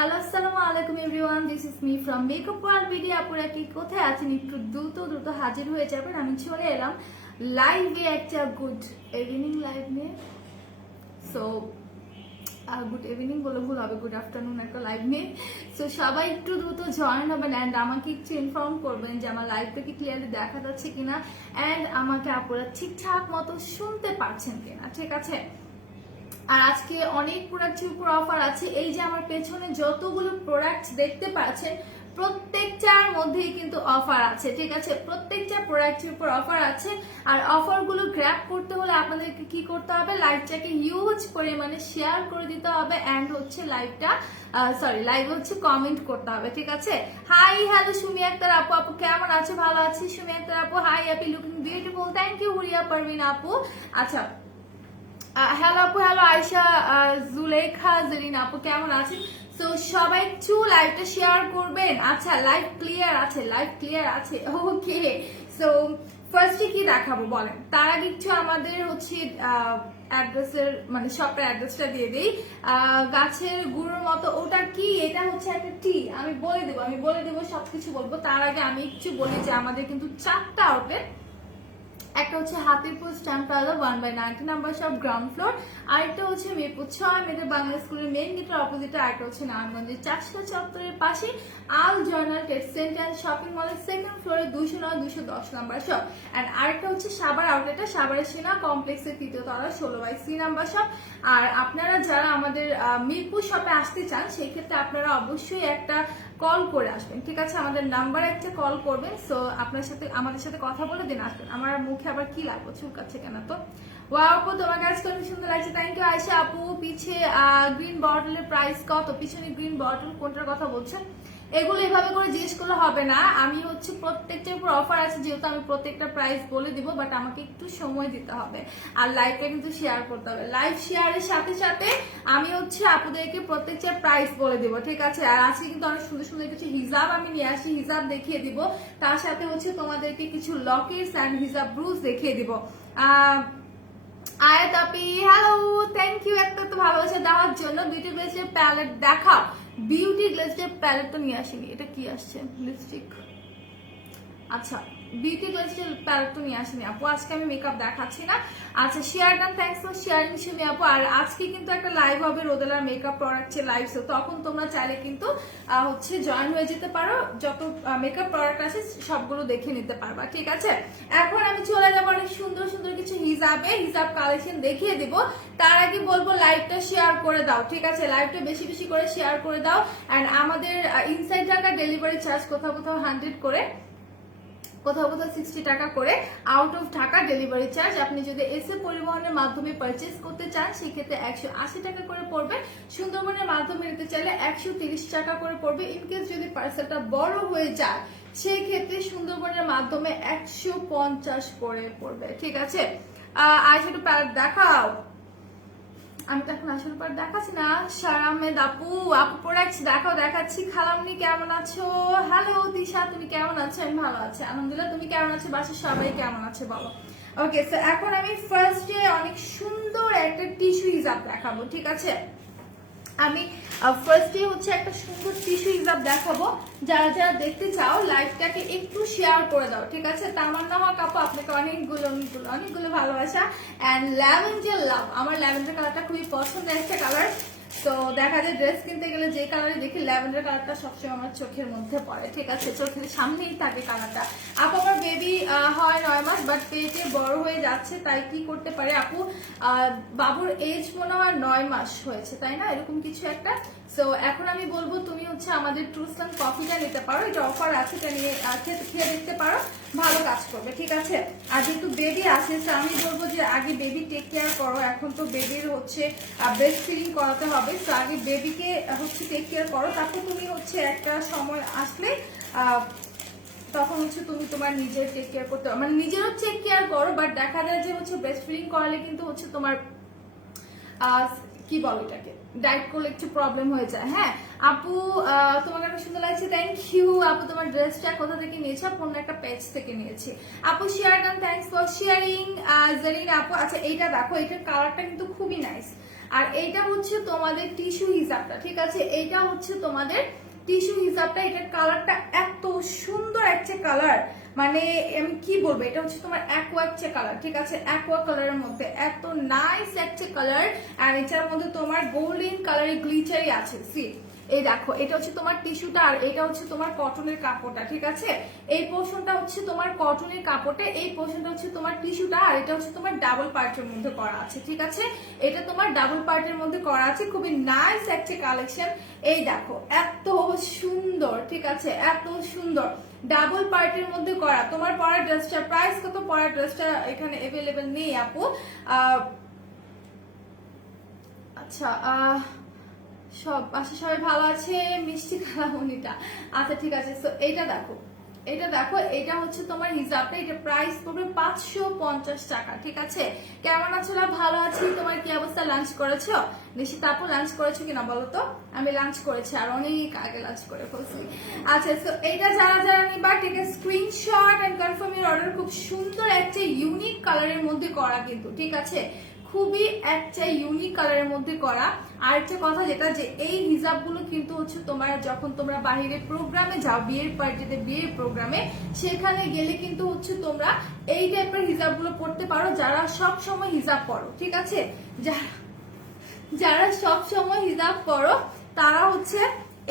Hello আসসালামু আলাইকুম everyone, this is me from makeup world video. আপুরা কি কোথায় আছেন? একটু দ্রুত হাজির হয়ে যাবেন। আমি চলে এলাম লাইভে একটা গুড ইভিনিং লাইভ নিয়ে। সো গুড ইভিনিং বলে ভুল হবে, গুড আফটারনুন একটা লাইভ নিয়ে। সো সবাই একটু দ্রুত জয়েন হবেন অ্যান্ড আমাকে একটু ইনফর্ম করবেন যে আমার লাইভটা কি ক্লিয়ারলি দেখা যাচ্ছে কিনা অ্যান্ড আমাকে আপুরা ঠিকঠাক মতো শুনতে পারছেন কিনা, ঠিক আছে? আর আজকে অনেক প্রোডাক্টের উপর অফার আছে। এই যে আমার পেছনে যতগুলো প্রোডাক্ট দেখতে পাচ্ছেন প্রত্যেকটার মধ্যেই কিন্তু অফার আছে, ঠিক আছে? প্রত্যেকটা প্রোডাক্টের উপর অফার আছে। আর অফারগুলো গ্র্যাব করতে হলে আপনাদেরকে কি করতে হবে? লাইভটাকে হিউজ পরিমাণে শেয়ার করে দিতে হবে অ্যান্ড হচ্ছে লাইভ হচ্ছে কমেন্ট করতে হবে, ঠিক আছে? হাই হ্যালো সুমি আক্তার আপু, আপু কেমন আছে? ভালো আছি সুমি আক্তার আপু। Hi happy looking beautiful, thank you Huriya Parvin আপু। আচ্ছা হ্যালো আপু, হ্যালো আয়শা জুলেখা জেরিন আপু কেমন আছেন? সো সবাই একটু লাইভটা শেয়ার করবেন। আচ্ছা লাইভ ক্লিয়ার আছে ওকে। সো ফার্স্টে কি দেখাবো বলেন, তার আগে একটু আমাদের হচ্ছে অ্যাড্রেসের মানে শপের অ্যাড্রেসটা দিয়ে দিই। গাছের গুঁড়োর মতো ওটা কি? এটা হচ্ছে একটা টি। আমি বলে দেবো সবকিছু বলবো। তার আগে আমি একটু বলি যে আমাদের কিন্তু 4টা আউটলেট। একটা হচ্ছে Hatirpool stamp plaza 1/90 number shop ground floor, আরেকটা হচ্ছে মিরপুর 6 মেয়েদের বাংলা স্কুলের মেইন গেটের অপোজিটে, আরেকটা হচ্ছে নারায়ণগঞ্জের চাষকা চত্বরের পাশে Al Joynal trade centre and shopping মলের সেকেন্ড ফ্লোরে 209-210 নাম্বার শপ। অ্যান্ড আরেকটা হচ্ছে সাভার আউটলেটে সাভারের সেনা কমপ্লেক্সের 3য় তলা 16/3 নাম্বার শপ। আর আপনারা যারা আমাদের মিরপুর শপে আসতে চান সেই ক্ষেত্রে আপনারা অবশ্যই একটা কল করে আসবেন, ঠিক আছে? আমাদের নাম্বার একটা কল করবেন। সো আমাদের সাথে কথা বলে দিন আসবেন। আমার মুখে আবার কি লাগবে, চুলকাচ্ছে কেন? তো ওয়াও আপু তোমার কাছে খুব সুন্দর লাগছে, থ্যাংক ইউ আয়শা আপু। পিছে গ্রিন বটলের প্রাইস কত? পিছনে গ্রিন বটল কোনটার কথা বলছেন? এগুলো এভাবে করে জিজ্ঞেস করলে হবে না। আমি হচ্ছে প্রত্যেকটার উপর অফার আছে, যেহেতু আমি প্রত্যেকটা প্রাইস বলে দিব, বাট আমাকে একটু সময় দিতে হবে আর লাইভটা কিন্তু শেয়ার করতে হবে। লাইভ শেয়ারের সাথে সাথে আমি হচ্ছে আপনাদেরকে প্রত্যেকটা প্রাইস বলে দিব, ঠিক আছে? আর আজকে কিন্তু অনেক সুন্দর সুন্দর কিছু হিজাব আমি নিয়ে আসি, হিজাব দেখিয়ে দিব। তার সাথে হচ্ছে তোমাদেরকে কিছু লকেটস অ্যান্ড হিজাব ব্রুজ দেখিয়ে দিব। আয়াত আপি হ্যালো, থ্যাংক ইউ একটা তো ভালোবাসা দেওয়ার জন্য। বিউটি গ্লেজের প্যালেট দেখাও। বিউটি গ্লেজের প্যালেট তো নিয়ে আসিনি, এটা কি আসছে? লিপস্টিক। আচ্ছা বিউটি গ্লেজের প্যালেট তো নিয়ে আসিনি আপু, আজকে আমি মেকআপ দেখাচ্ছি না। আচ্ছা share done, thanks for sharing Sumi আপু। আর আজকে কিন্তু একটা লাইভ হবে রোদেলার মেকআপ প্রোডাক্টের লাইভ, তখন তোমরা চাইলে কিন্তু হচ্ছে জয়েন হয়ে যেতে পারো। যত মেকআপ প্রোডাক্ট আছে সবগুলো দেখে নিতে পারবা, ঠিক আছে? এখন আমি চলে যাবো অনেক সুন্দর সুন্দর কিছু হিজাব কালেকশন দেখিয়ে দিব। তার আগে বলবো লাইভটা শেয়ার করে দাও, ঠিক আছে? লাইভটা বেশি বেশি করে শেয়ার করে দাও। অ্যান্ড আমাদের ইনসাইড ঢাকা ডেলিভারি চার্জ কোথাও 100 করে, কোথাও 60 টাকা করে, out of Dhaka delivery charge. আপনি যদি এসে পরিবহনের মাধ্যমে পারচেস করতে চান সেক্ষেত্রে 180 টাকা করে পড়বে। সুন্দরবনের মাধ্যমে নিতে চাইলে 130 টাকা করে পড়বে। ইনকেস যদি পার্সেলটা বড় হয়ে যায় সেই ক্ষেত্রে সুন্দরবনের মাধ্যমে 150 করে পড়বে, ঠিক আছে? আইশ্যাডো প্যালেট দেখাও। আমি তো এখন আসল পর দেখাচ্ছি না। শারামেদ আপু প্রোডাক্টস দেখাচ্ছি। খালামনি কেমন আছো? হ্যালো দিশা, তুমি কেমন আছো? আমি ভালো আছি আলহামদুলিল্লাহ। তুমি কেমন আছো? বাসার সবাই কেমন আছে বলো? ওকে, সো এখন আমি ফার্স্টে অনেক সুন্দর একটা টিস্যু হিজাব দেখাবো, ঠিক আছে? আমি ফার্স্টে হচ্ছে একটা সুন্দর টিস্যু হিজাব দেখাবো। যারা যারা দেখতে চাও লাইভটাকে একটু শেয়ার করে দাও, ঠিক আছে? তামান্না হক আপু আপনাকে অনেকগুলো ভালোবাসা। অ্যান্ড ল্যাভেন্ডার লাভ, আমার ল্যাভেন্ডার কালারটা খুবই পছন্দের একটা কালার। তো দেখা যায় ড্রেস কিনতে গেলে যে কালারে দেখি ল্যাভেন্ডার কালারটা সবসময় আমার চোখের মধ্যে পড়ে, ঠিক আছে? চোখের সামনেই থাকে কালারটা। আপু আমার বেবি হয় 9 মাস, বাট পেটে বড় হয়ে যাচ্ছে, তাই কি করতে পারে আপু? বাবুর এজ মনে হয় 9 মাস হয়েছে, তাই না? এরকম কিছু একটা। সো এখন আমি বলবো তুমি হচ্ছে আমাদের ট্রুসলান কফিটা নিতে পারো, এটা অফার আছে, এটা নিয়ে খেয়ে দেখতে পারো, ভালো কাজ করবে, ঠিক আছে? আর যেহেতু বেবি আছে আমি বলবো যে আগে বেবি টেক কেয়ার করো। এখন তো বেবির হচ্ছে ব্রেস্ট ফিডিং করাতে হবে, তো আগে বেবিকে হচ্ছে টেক কেয়ার করো, তারপর তুমি হচ্ছে একটা সময় আসলে তখন হচ্ছে তুমি তোমার নিজের টেক কেয়ার করতে হবে, মানে নিজেরও টেক কেয়ার করো। বাট দেখা যায় যে হচ্ছে ব্রেস্ট ফিডিং করালে কিন্তু হচ্ছে তোমার কি বলো এটাকে, ডায়েট করলে একটু প্রবলেম হয়ে যায়। হ্যাঁ আপু তোমাকে অনেক সুন্দর লাগছে, থ্যাংক ইউ আপু। তোমার ড্রেসটা কোথা থেকে নিয়েছো? অন্য একটা পেজ থেকে নিয়েছি আপু। Share done, thanks for sharing Zerin আপু। আচ্ছা এইটা দেখো, এটার কালারটা কিন্তু খুবই নাইস। আর এইটা হচ্ছে তোমাদের টিস্যু হিসাবটা, ঠিক আছে, এইটা হচ্ছে তোমাদের টিস্যু হিসাবটা। এটার কালারটা এত সুন্দর একটা কালার, মানে আমি কি বলবো, এটা হচ্ছে তোমার অ্যাকোয়া একটা কালার, ঠিক আছে, অ্যাকোয়া কালারের মধ্যে এত নাইস একটা কালার। আর এটার মধ্যে তোমার গোল্ডেন কালারের গ্লিটারই আছে। সি এই দেখো, এটা হচ্ছে তোমার টিস্যুটা আর এটা হচ্ছে তোমার কটনের কাপড়টা, ঠিক আছে। এই পোর্শনটা হচ্ছে তোমার কটনের কাপড়টা, এই পোর্শনটা হচ্ছে তোমার টিস্যুটা, আর এটা হচ্ছে তোমার ডাবল পার্টের মধ্যে করা আছে, ঠিক আছে। এটা তোমার ডাবল পার্টের মধ্যে করা আছে, খুবই নাইস একটা কালেকশন। এই দেখো এত সুন্দর, ঠিক আছে, এত সুন্দর ডাবল পার্টের মধ্যে করা। তোমার পরা ড্রেসটা প্রাইস কত? পরা ড্রেসটা এখানে अवेलेबल নেই আপু। আচ্ছা সবাই ভালো আছে, মিষ্টি খালামনিটা, আচ্ছা ঠিক আছে। তো এটা দেখো, এটা দেখো, এটা হচ্ছে তোমার হিসাবটা, এটা প্রাইস পড়বে 550 টাকা, ঠিক আছে। কেমন আছো? ভালো আছি। তোমার কি অবস্থা? লাঞ্চ করেছো? নিশ্চিত আপু লাঞ্চ করেছো কিনা বলো তো? আমি লাঞ্চ করেছি, আর অনেক আগে লাঞ্চ করে ফেলছি। আচ্ছা, তো এটা যারা যারা নিবা, ঠিক আছে, screenshot and confirm your order. খুব সুন্দর একটা ইউনিক কালারের মধ্যে করা কিন্তু, ঠিক আছে, খুবই একটা ইউনিক কালারের মধ্যে করা। আর একটা কথা যেটা, যে এই হিজাব গুলো কিন্তু হচ্ছে তোমরা যখন তোমরা বাইরে প্রোগ্রামে যাও, বিয়ের পার্টিতে, বিয়ের প্রোগ্রামে, সেখানে গেলে কিন্তু হচ্ছে তোমরা এই টাইপের হিজাব গুলো পড়তে পারো, যারা সব সময় হিজাব পরো, ঠিক আছে, যারা সব সময় হিজাব পরো তারা হচ্ছে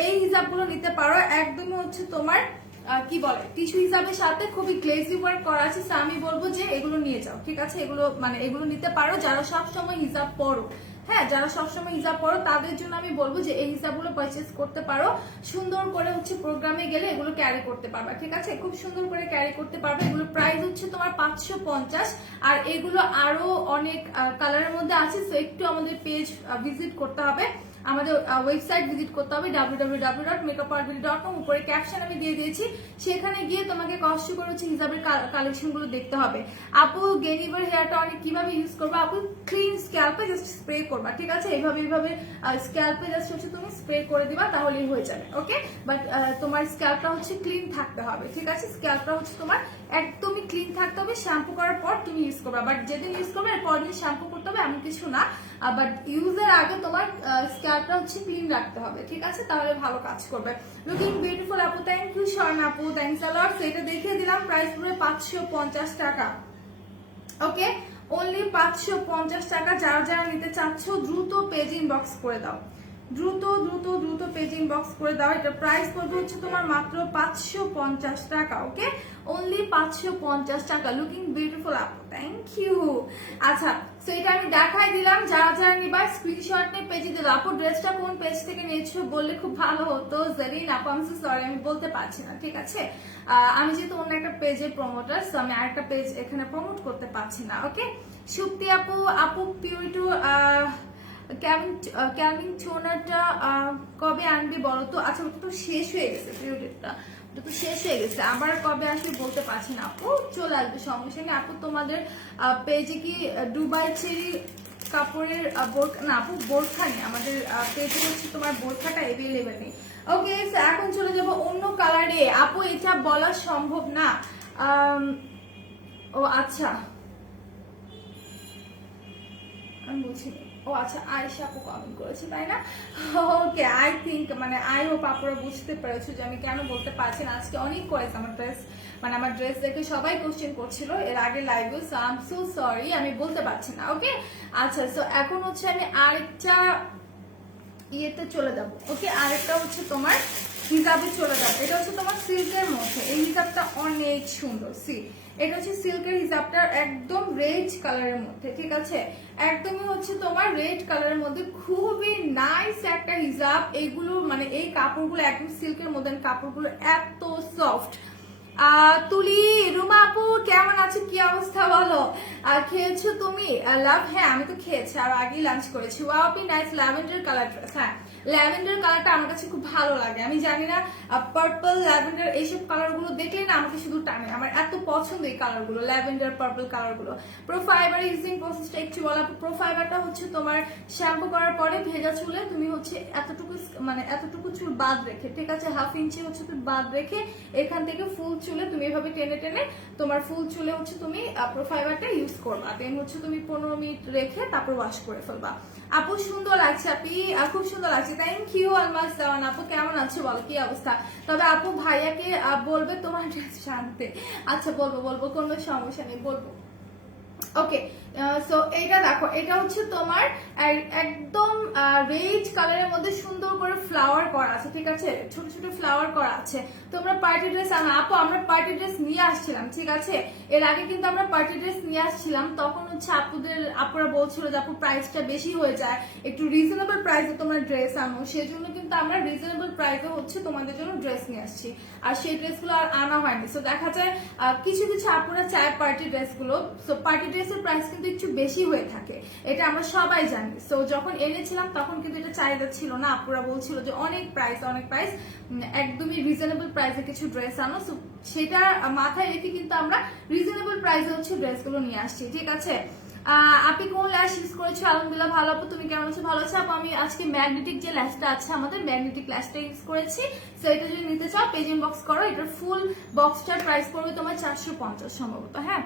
এই হিজাব গুলো নিতে পারো। একদমই হচ্ছে তোমার কি বলে, টিস্যু হিসাবের সাথে খুবই গ্লেজি ওয়ার্ক করা আছে। আমি বলবো যে এগুলো নিয়ে যাও, ঠিক আছে, এগুলো মানে এগুলো নিতে পারো যারা সব সময় হিজাব পরো। হ্যাঁ, যারা সবসময় হিজাব পরো তাদের জন্য আমি বলবো যে এই হিজাবগুলো পারচেজ করতে পারো। সুন্দর করে হচ্ছে প্রোগ্রামে গেলে এগুলো ক্যারি করতে পারবা, ঠিক আছে, খুব সুন্দর করে ক্যারি করতে পারবে। এগুলো প্রাইস হচ্ছে তোমার 550। আর এগুলো আরো অনেক কালারের মধ্যে আছে। তো একটু আমাদের পেজ ভিজিট করতে হবে, আমাদের ওয়েবসাইট ভিজিট করতে হবে www.makeupartbeauty.com। উপরে ক্যাপশন আমি দিয়ে দিয়েছি, সেখানে গিয়ে তোমাকে কষ্ট করে হচ্ছে হিজাবের কালেকশন গুলো দেখতে হবে। আপু গেনিভার হেয়ারটা অনেক কিভাবে ইউজ করবে? আপু ক্লিন স্ক্যাল্পে জাস্ট স্প্রে করবা, ঠিক আছে, এইভাবে এইভাবে স্ক্যাল্পে জাস্ট হচ্ছে তুমি স্প্রে করে দিবা, তাহলেই হয়ে যাবে, ওকে। বাট তোমার স্ক্যাল্পটা হচ্ছে ক্লিন থাকতে হবে, ঠিক আছে, স্ক্যাল্পটা হচ্ছে তোমার একদমই ক্লিন থাকতে হবে। শ্যাম্পু করার পর তুমি ইউজ করবা, বাট যেদিন ইউজ করবে এর পরের দিন শ্যাম্পু করতে হবে এমন কিছু না। বাট ইউজের আগে তোমার স্ক্যাল্পটা হচ্ছে ক্লিন রাখতে হবে, ঠিক আছে, তাহলে ভালো কাজ করবে। লুকিং বিউটিফুল আপু, থ্যাংক ইউ স্বর্ণ আপু, থ্যাংকস আ লট। এটা দেখিয়ে দিলাম, প্রাইস পুরো 550 টাকা, ওকে, অনলি 550 টাকা। যারা যারা নিতে চাচ্ছ দ্রুত পেজ ইনবক্স করে দাও, দ্রুত দ্রুত দ্রুত পেজ ইনবক্স করে দাও। এটা প্রাইস পড়বে হচ্ছে তোমার মাত্র 550 টাকা, ওকে, অনলি 550 টাকা। লুকিং বিউটিফুল আপু, থ্যাংক ইউ। আচ্ছা, তো এটা আমি দেখাই দিলাম, যারা যারা নিবা স্ক্রিনশট নিয়ে পেজে দিল। আপু ড্রেসটা কোন পেজ থেকে নিয়েছো বললে খুব ভালো হতো। জারিন আপু, আমি সরি, আমি বলতে পারছি না, ঠিক আছে, আমি যেহেতু অন্য একটা পেজের প্রমোটার, তো আমি আরেকটা পেজ এখানে প্রমোট করতে পারছি না, ওকে। সুপ্তি আপু, আপু পিউরিটু ক্যালভিন টোনারটা কবে আনবি বলো তো? আচ্ছা, ওটা তো শেষ হয়ে গেছে, পিরিয়ডটা ওটা তো শেষ হয়ে গেছে, আবার কবে আসবে বলতে পারছি না আপু, চলে আসবে সঙ্গে সঙ্গে। আপু তোমাদের পেজে কি দুবাই চেরি কাপড়ের বোরখা? না আপু, বোরখা নেই আমাদের পেজে, হচ্ছে তোমার বোরখাটা अवेलेबल নেই, ওকে। এখন চলে যাব অন্য কালারে। আপু এটা বলা সম্ভব না, ও আচ্ছা, আমি বলছি, ও আচ্ছা, আয়েশা আপু কমেন্ট করেছে, তাই না? ওকে, আই থিঙ্ক মানে আই হোপ আপনারা বুঝতে পেরেছো যে আমি কেন বলতে পারছি না। আজকে অনেক করেছে আমার ড্রেস, মানে আমার ড্রেস দেখে সবাই কোশ্চেন করছিল এর আগে লাইভে, so I am so sorry, আমি বলতে পারছি না, ওকে। আচ্ছা, সো এখন হচ্ছে আমি আরেকটা ইয়েতে চলে যাবো, ওকে, আরেকটা হচ্ছে তোমার হিজাবে চলে যাবে। এটা হচ্ছে তোমার সিল্কের মধ্যে, এই হিজাবটা অনেক সুন্দর। সি, এটা হচ্ছে সিল্কের হিজাবটা, একদম রেড কালারের মধ্যে, ঠিক আছে, একদমই হচ্ছে তোমার রেড কালারের মধ্যে, খুবই নাইস একটা হিজাব। এইগুলো মানে এই কাপড়গুলো একদম সিল্কের মধ্যে, কাপড়গুলো এত সফট। তুলি রুমা আপু কেমন আছো, কি অবস্থা বলো? খেয়েছো তুমি? লাভ, হ্যাঁ আমি তো খেয়েছি, আর আগেই লাঞ্চ করেছি। Wow, P nice lavender colour dress. হ্যাঁ, ল্যাভেন্ডার কালারটা আমার কাছে খুব ভালো লাগে, আমি জানি না, পার্পল ল্যাভেন্ডার এইসব কালার গুলো দেখলে না আমাকে শুধু টানে, আমার এত পছন্দ এই কালার গুলো, ল্যাভেন্ডার পার্পল কালার গুলো। প্রো ফাইবার ইউজিং প্রসেসটা একটু বলা। প্রো ফাইবারটা হচ্ছে তোমার শ্যাম্পু করার পরে ভেজা চুলে তুমি হচ্ছে এতটুকু মানে এতটুকু চুল বাদ রেখে, ঠিক আছে, হাফ ইঞ্চি হচ্ছে তুমি বাদ রেখে এখান থেকে ফুল চুলে তুমি এভাবে টেনে টেনে তোমার ফুল চুলে হচ্ছে তুমি প্রো ফাইবারটা ইউজ করবা। দেন হচ্ছে তুমি 15 মিনিট রেখে তারপর ওয়াশ করে ফেলবা। আপু সুন্দর লাগছে, আপনি খুব সুন্দর লাগছে, থ্যাংক ইউ আলমাস দেওয়ান। আপু কেমন আছো বলো, কি অবস্থা? তবে আপু ভাইয়াকে বলবে তোমার ড্রেস আনতে। আচ্ছা বলবো বলবো, কোনো সমস্যা নেই, বলবো। ওকে, সো এইটা দেখো, এটা হচ্ছে তোমার একদম রেড কালারের মধ্যে সুন্দর করে ফ্লাওয়ার করা আছে, ঠিক আছে, ছোট ছোট ফ্লাওয়ার করা আছে। তোমরা পার্টি ড্রেস আনো আপু, আমরা পার্টি ড্রেস নিয়ে আসছিলাম, ঠিক আছে, এর আগে কিন্তু আমরা পার্টি ড্রেস নিয়ে আসছিলাম, তখন হচ্ছে আপুরা বলছিল যে আপু প্রাইসটা বেশি হয়ে যায়, একটু রিজনেবল প্রাইসে তোমরা ড্রেস আনো, সেজন্য কিন্তু আমরা রিজনেবল প্রাইসে হচ্ছে তোমাদের জন্য ড্রেস নিয়ে আসছি, আর সেই ড্রেসগুলো আর আনা হয়নি। সো দেখা যায় কিছু কিছু আপুরা চায় পার্টি ড্রেসগুলো, সো পার্টি ড্রেসের প্রাইস কিন্তু একটু বেশি হয়ে থাকে, এটা আমরা সবাই জানি। সো যখন এনেছিলাম তখন কিন্তু এটা চাহিদা ছিল না, আপুরা বলছিল যে অনেক প্রাইস, একদমই রিজনেবল প্রাইসে কিছু ড্রেস আনো, সো সেটা মাথায় রেখে কিন্তু আমরা রিজনেবল প্রাইসে হচ্ছে ড্রেসগুলো নিয়ে আসছি, ঠিক আছে। আপনি কোন ল্যাশ ইউজ করেছো? আলহামদুলিল্লাহ ভালো আপু, তুমি কেমন আছো? ভালো আছো আপু। আমি আজকে ম্যাগনেটিক যে ল্যাশটা আছে আমাদের, ম্যাগনেটিক ল্যাশটা ইউজ করেছি। সো এটা যদি নিতে চাও পেজ ইনবক্স করো, এটার ফুল বক্সটার প্রাইস পড়বে তোমার 450 সম্ভবত। হ্যাঁ,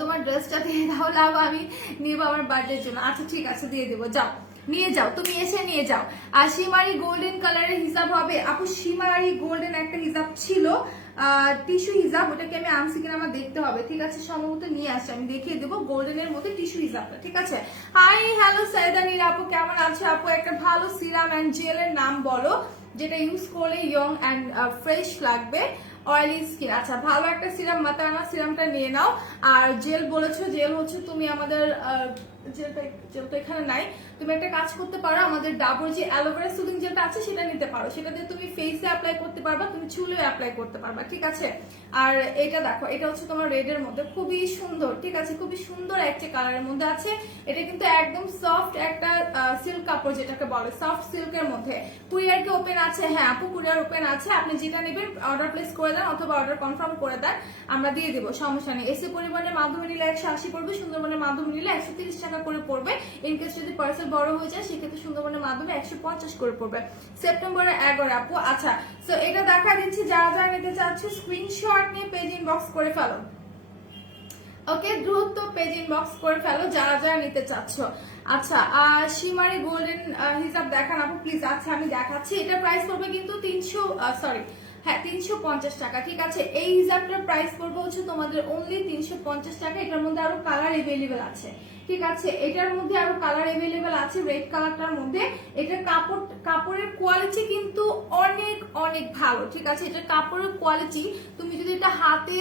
তোমার ড্রেসটা দিয়ে দাও, লাভ আমি নিব আমার বার্থডের জন্য। আচ্ছা ঠিক আছে, দিয়ে দেবো, যাও নিয়ে যাও, তুমি এসে নিয়ে যাও। আর শিমারি গোল্ডেন কালারের হিসাব হবে আপু, শিমারি গোল্ডেন একটা হিসাব ছিল, টিস্যু হিসাব, ওটাকে আমি আনছি কিনা আমার দেখতে হবে, ঠিক আছে, সম্ভবত নিয়ে আসছি, আমি দেখিয়ে দেবো গোল্ডেনের মধ্যে টিস্যু হিসাবটা, ঠিক আছে। হাই হ্যালো সাইদানির আপু, কেমন আছো আপু? একটা ভালো সিরাম অ্যান্ড জেলের নাম বলো যেটা ইউজ করলে ইয়ং অ্যান্ড ফ্রেশ লাগবে, অয়েলি স্কিন। আচ্ছা, ভালো একটা সিরাম, মাতানা সিরামটা নিয়ে নাও। আর জেল বলেছো, জেল হচ্ছে তুমি আমাদের জেলটা এখানে নাই, তুমি একটা কাজ করতে পারো, আমাদের ডাবর যে অ্যালোভেরা সুদিং জেলটা আছে সেটা নিতে পারো, সেটা দিয়ে তুমি ফেসে অ্যাপ্লাই করতে পারবা, তুমি চুলেও অ্যাপ্লাই করতে পারবা, ঠিক আছে। আর এটা দেখো, এটা হচ্ছে তোমার রেড এর মধ্যে, খুবই সুন্দর, ঠিক আছে, খুবই সুন্দর একটা কালারের মধ্যে আছে। এটা কিন্তু একদম সফট একটা সিল্ক কাপড় যেটাকে বলে, সফট সিল্কের মধ্যে। কুরিয়ার কি ওপেন আছে? হ্যাঁ আপু, কুরিয়ার ওপেন আছে, আপনি যেটা নেবেন অর্ডার প্লেস করে দেন অথবা অর্ডার কনফার্ম করে দেন, আমরা দিয়ে দেবো, সমস্যা নেই। এসে পরিমাণের মাধ্যমে নিলে 180 পড়বে, সুন্দরবনের মাধ্যমে নিলে 130 টাকা করে পড়বে। ইনকেস যদি পার্সেল বড় হয়ে যায় সেক্ষেত্রে সুন্দরবনের মাধ্যমে 150 করে পড়বে। সেপ্টেম্বরের 11 আপু। আচ্ছা, সো এটা দেখা দিচ্ছি, যারা যারা নিতে চাচ্ছ স্ক্রিনশট নিয়ে পেজ ইনবক্স করে ফেলো। ওকে, দ্রুত পেজ ইনবক্স করে ফেলো যারা যারা নিতে চাচ্ছ। আচ্ছা, শিমারি গোল্ডেন হিসাব দেখান আপু প্লিজ। আচ্ছা আমি দেখাচ্ছি, এটা প্রাইস পড়বে কিন্তু 350 টাকা, ঠিক আছে। এই হিসাবটার প্রাইস পড়বে হচ্ছে তোমাদের অনলি 350 টাকা। এটার মধ্যে আরো কালার এভেলেবেল আছে, ঠিক আছে, এটার মধ্যে আরো কালার এভেলেবেল আছে, রেড কালারটার মধ্যে। এটার কাপড়ের কোয়ালিটি কিন্তু অনেক অনেক ভালো, ঠিক আছে। এটা কাপড়ের কোয়ালিটি তুমি যদি এটা হাতে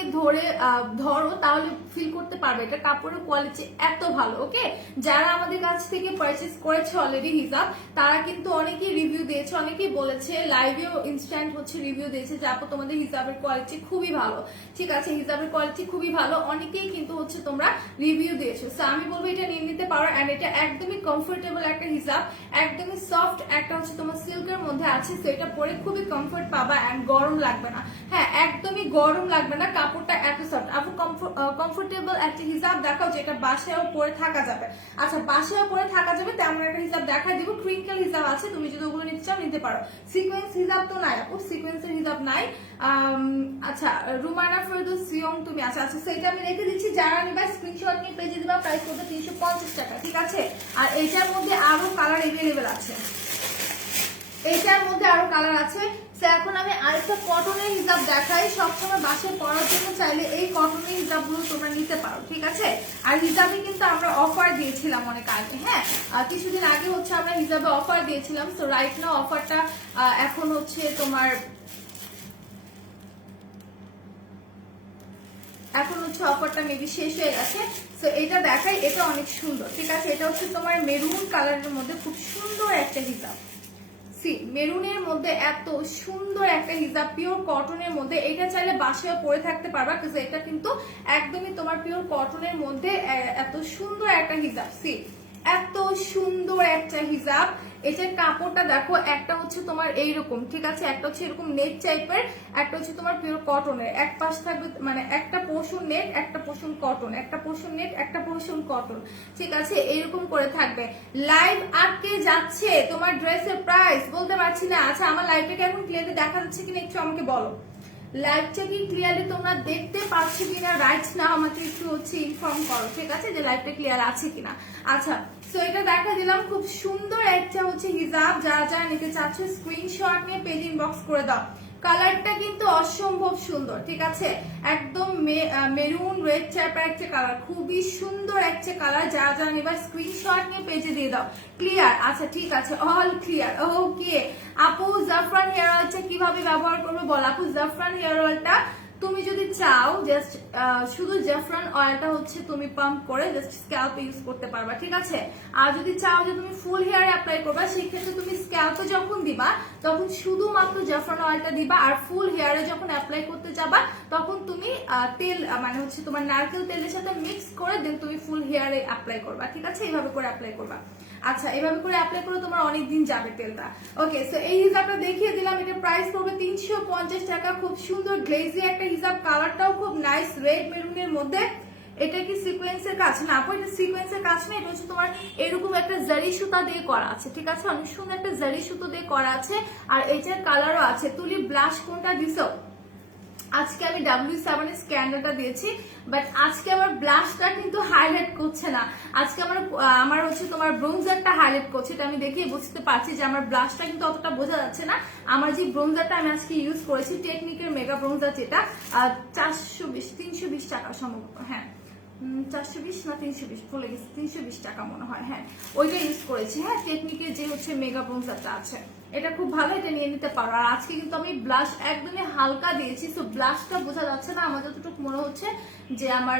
ধরো তাহলে ফিল করতে পারবে এটা কাপড়ের কোয়ালিটি এত ভালো। ওকে, যারা আমাদের কাছ থেকে পারচেজ করেছে অলরেডি হিজাব, তারা কিন্তু অনেকেই রিভিউ দিয়েছে, অনেকেই বলেছে, লাইভেও ইনস্ট্যান্ট হচ্ছে রিভিউ দিয়েছে যে আপু তোমাদের হিজাবের কোয়ালিটি খুবই ভালো, ঠিক আছে, হিজাবের কোয়ালিটি খুবই ভালো, অনেকেই কিন্তু হচ্ছে তোমরা রিভিউ দিয়েছো। সো আমি বলবো এটা নিয়ে নিতে পারো, এন্ড এটা একদমই কমফোর্টেবল একটা হিজাব, একদমই সফট একটা হচ্ছে তোমার সিল্কের মধ্যে আছে। সো এটা পরে খুবই কমফোর্ট পাবা এন্ড গরম লাগবে না। হ্যাঁ, একদমই গরম লাগবে না, কাপড়টা এত সফট। আপু কমফোর্টেবল একটা হিজাব দেখাও যেটা বাসায়ও পরে থাকা যাবে। আচ্ছা, বাসায়ও পরে থাকা যাবে তেমন একটা হিজাব দেখা দিব। ক্রিঙ্কেল হিজাব আছে, তুমি যদি ওগুলো নিতে চাও নিতে পারো। সিকোয়েন্স হিজাব তো নাই আপু, সিকোয়েন্সের হিজাব নাই। আচ্ছা, রুমানা ফেরদৌস সিয়ং তুমি আচ্ছা আচ্ছা, সেটা আমি রেখে দিচ্ছি, যারা নিবা স্ক্রিনশট নিয়ে পেজে দিবা, প্রাইস করবে 350 টাকা, ঠিক আছে। আর এইটার মধ্যে আরো কালার এভেলেবেল আছে, এইটার মধ্যে আরো কালার আছে। এখন আমি আরেকটা কটনের হিজাব দেখাই, সবসময় বাসায় পরার জন্য চাইলে এই কটনের হিজাবগুলো তোমরা নিতে পারো, ঠিক আছে। আর হিজাবে কিন্তু আমরা অফার দিয়েছিলাম অনেক আগে, হ্যাঁ কিছুদিন আগে হচ্ছে আমরা হিজাবে অফার দিয়েছিলাম। তো রাইট নাও অফারটা এখন হচ্ছে তোমার অফারটা মেবি শেষ হয়ে গেছে। তো এটা দেখাই, এটা অনেক সুন্দর, ঠিক আছে। এটা হচ্ছে তোমার মেরুন কালারের মধ্যে খুব সুন্দর একটা হিজাব, মেরুনের মধ্যে এত সুন্দর একটা হিজাব, পিওর কটনের মধ্যে। এটা চাইলে বাসায় পরে থাকতে পারবা, কিন্তু এটা কিন্তু একদমই তোমার পিওর কটনের মধ্যে এত সুন্দর একটা হিজাব, এত সুন্দর একটা হিজাব। এটার কাপড়টা দেখো, একটা হচ্ছে তোমার এইরকম, ঠিক আছে, একটা হচ্ছে এরকম নেট টাইপের, একটা হচ্ছে তোমার পিওর কটনের। এক পাশ থাকবে মানে একটা পোর্শন নেট, একটা পোর্শন কটন, একটা পোর্শন নেট, একটা পোর্শন কটন, ঠিক আছে, এরকম করে থাকবে। লাইভ আটকে যাচ্ছে, তোমার ড্রেসের প্রাইস বলতে পারছি না। আচ্ছা, আমার লাইভটাকে এখন ক্লিয়ারলি দেখা যাচ্ছে কিনা একটু আমাকে বলো। লাইভটা কি ক্লিয়ারলি তোমরা দেখতে পাচ্ছ কিনা রাইট না আমাকে একটু হচ্ছে ইনফর্ম করো, ঠিক আছে, যে লাইভটা ক্লিয়ার আছে কিনা। আচ্ছা, সো এটা দেখা দিলাম, খুব সুন্দর একটা হচ্ছে হিজাব। যারা যারা নিতে চাচ্ছ স্ক্রিনশট নিয়ে পেজ ইনবক্স করে দাও। কালারটা কিন্তু অসম্ভব সুন্দর, ঠিক আছে, একদম মেরুন রেড টাইপের একটা কালার, খুবই সুন্দর একটা কালার। যারা যারা এবার স্ক্রিনশট নিয়ে পেজে দিয়ে দাও। ক্লিয়ার? আচ্ছা ঠিক আছে, অল ক্লিয়ার। ওকে আপু, জাফরান হেয়ার অয়েলটা কিভাবে ব্যবহার করবো বল। আপু জাফরান হেয়ার অয়েলটা তুমি যদি চাও জাস্ট শুধু জাফরান অয়েলটা হচ্ছে তুমি পাম্প করে জাস্ট স্ক্যাল্পে ইউজ করতে পারবা, ঠিক আছে। আর যদি চাও যে তুমি ফুল হেয়ারে অ্যাপ্লাই করবা, সেক্ষেত্রে তুমি স্ক্যাল্পে যখন দিবা তখন শুধুমাত্র জাফরান অয়েলটা দিবা, আর ফুল হেয়ারে যখন অ্যাপ্লাই করতে যাবা তখন তুমি তেল মানে হচ্ছে তোমার নারকেল তেলের সাথে মিক্স করে দেন তুমি ফুল হেয়ারে অ্যাপ্লাই করবা, ঠিক আছে, এইভাবে করে অ্যাপ্লাই করবা। আচ্ছা, এভাবে করে অ্যাপ্লাই করে তোমার অনেকদিন যাবে তেলটা। ওকে, সো এই হিজাবটা দেখিয়ে দিলাম, এটা প্রাইস পড়বে 350 টাকা। খুব সুন্দর গ্লেজি একটা হিজাব, কালারটাও খুব নাইস রেড মেরুনের মধ্যে। এটা কি সিকোয়েন্সের কাজ? না আপু, এটা সিকোয়েন্সের কাজ না, এটা হচ্ছে তোমার এরকম একটা জারি সুতা দিয়ে করা আছে, ঠিক আছে, অনেক সুন্দর একটা জারি সুতো দিয়ে করা আছে। আর এইটার কালারও আছে। তুলি ব্লাশ কোনটা দিছো? আজকে আমি W7 স্ক্যান্ডারটা দিয়েছি, বাট আজকে আমার ব্লাশটা কিন্তু হাইলাইট করছে না। আজকে আমার হচ্ছে তোমার ব্রোঞ্জারটা হাইলাইট করছে। এটা আমি দেখিয়ে বুঝতে পারছি যে আমার ব্লাশটা কিন্তু অতটা বোঝা যাচ্ছে না। আমার যে ব্রোঞ্জারটা আমি আজকে ইউজ করেছি টেকনিকের মেগা ব্রোঞ্জার, যেটা 320 টাকা সম্ভবত, হ্যাঁ 420 না 320 ভুলে গেছি, 320 টাকা মনে হয়, হ্যাঁ ওইটা ইউজ করেছি। হ্যাঁ, টেকনিকের যে হচ্ছে মেগা ব্রোঞ্জারটা আছে, এটা খুব ভালো, এটা নিয়ে নিতে পারো। আর আজকে কিন্তু আমি ব্লাশ একদমই হালকা দিয়েছি, তো ব্লাশটা বোঝা যাচ্ছে না। আমার যতটুকু মনে হচ্ছে যে আমার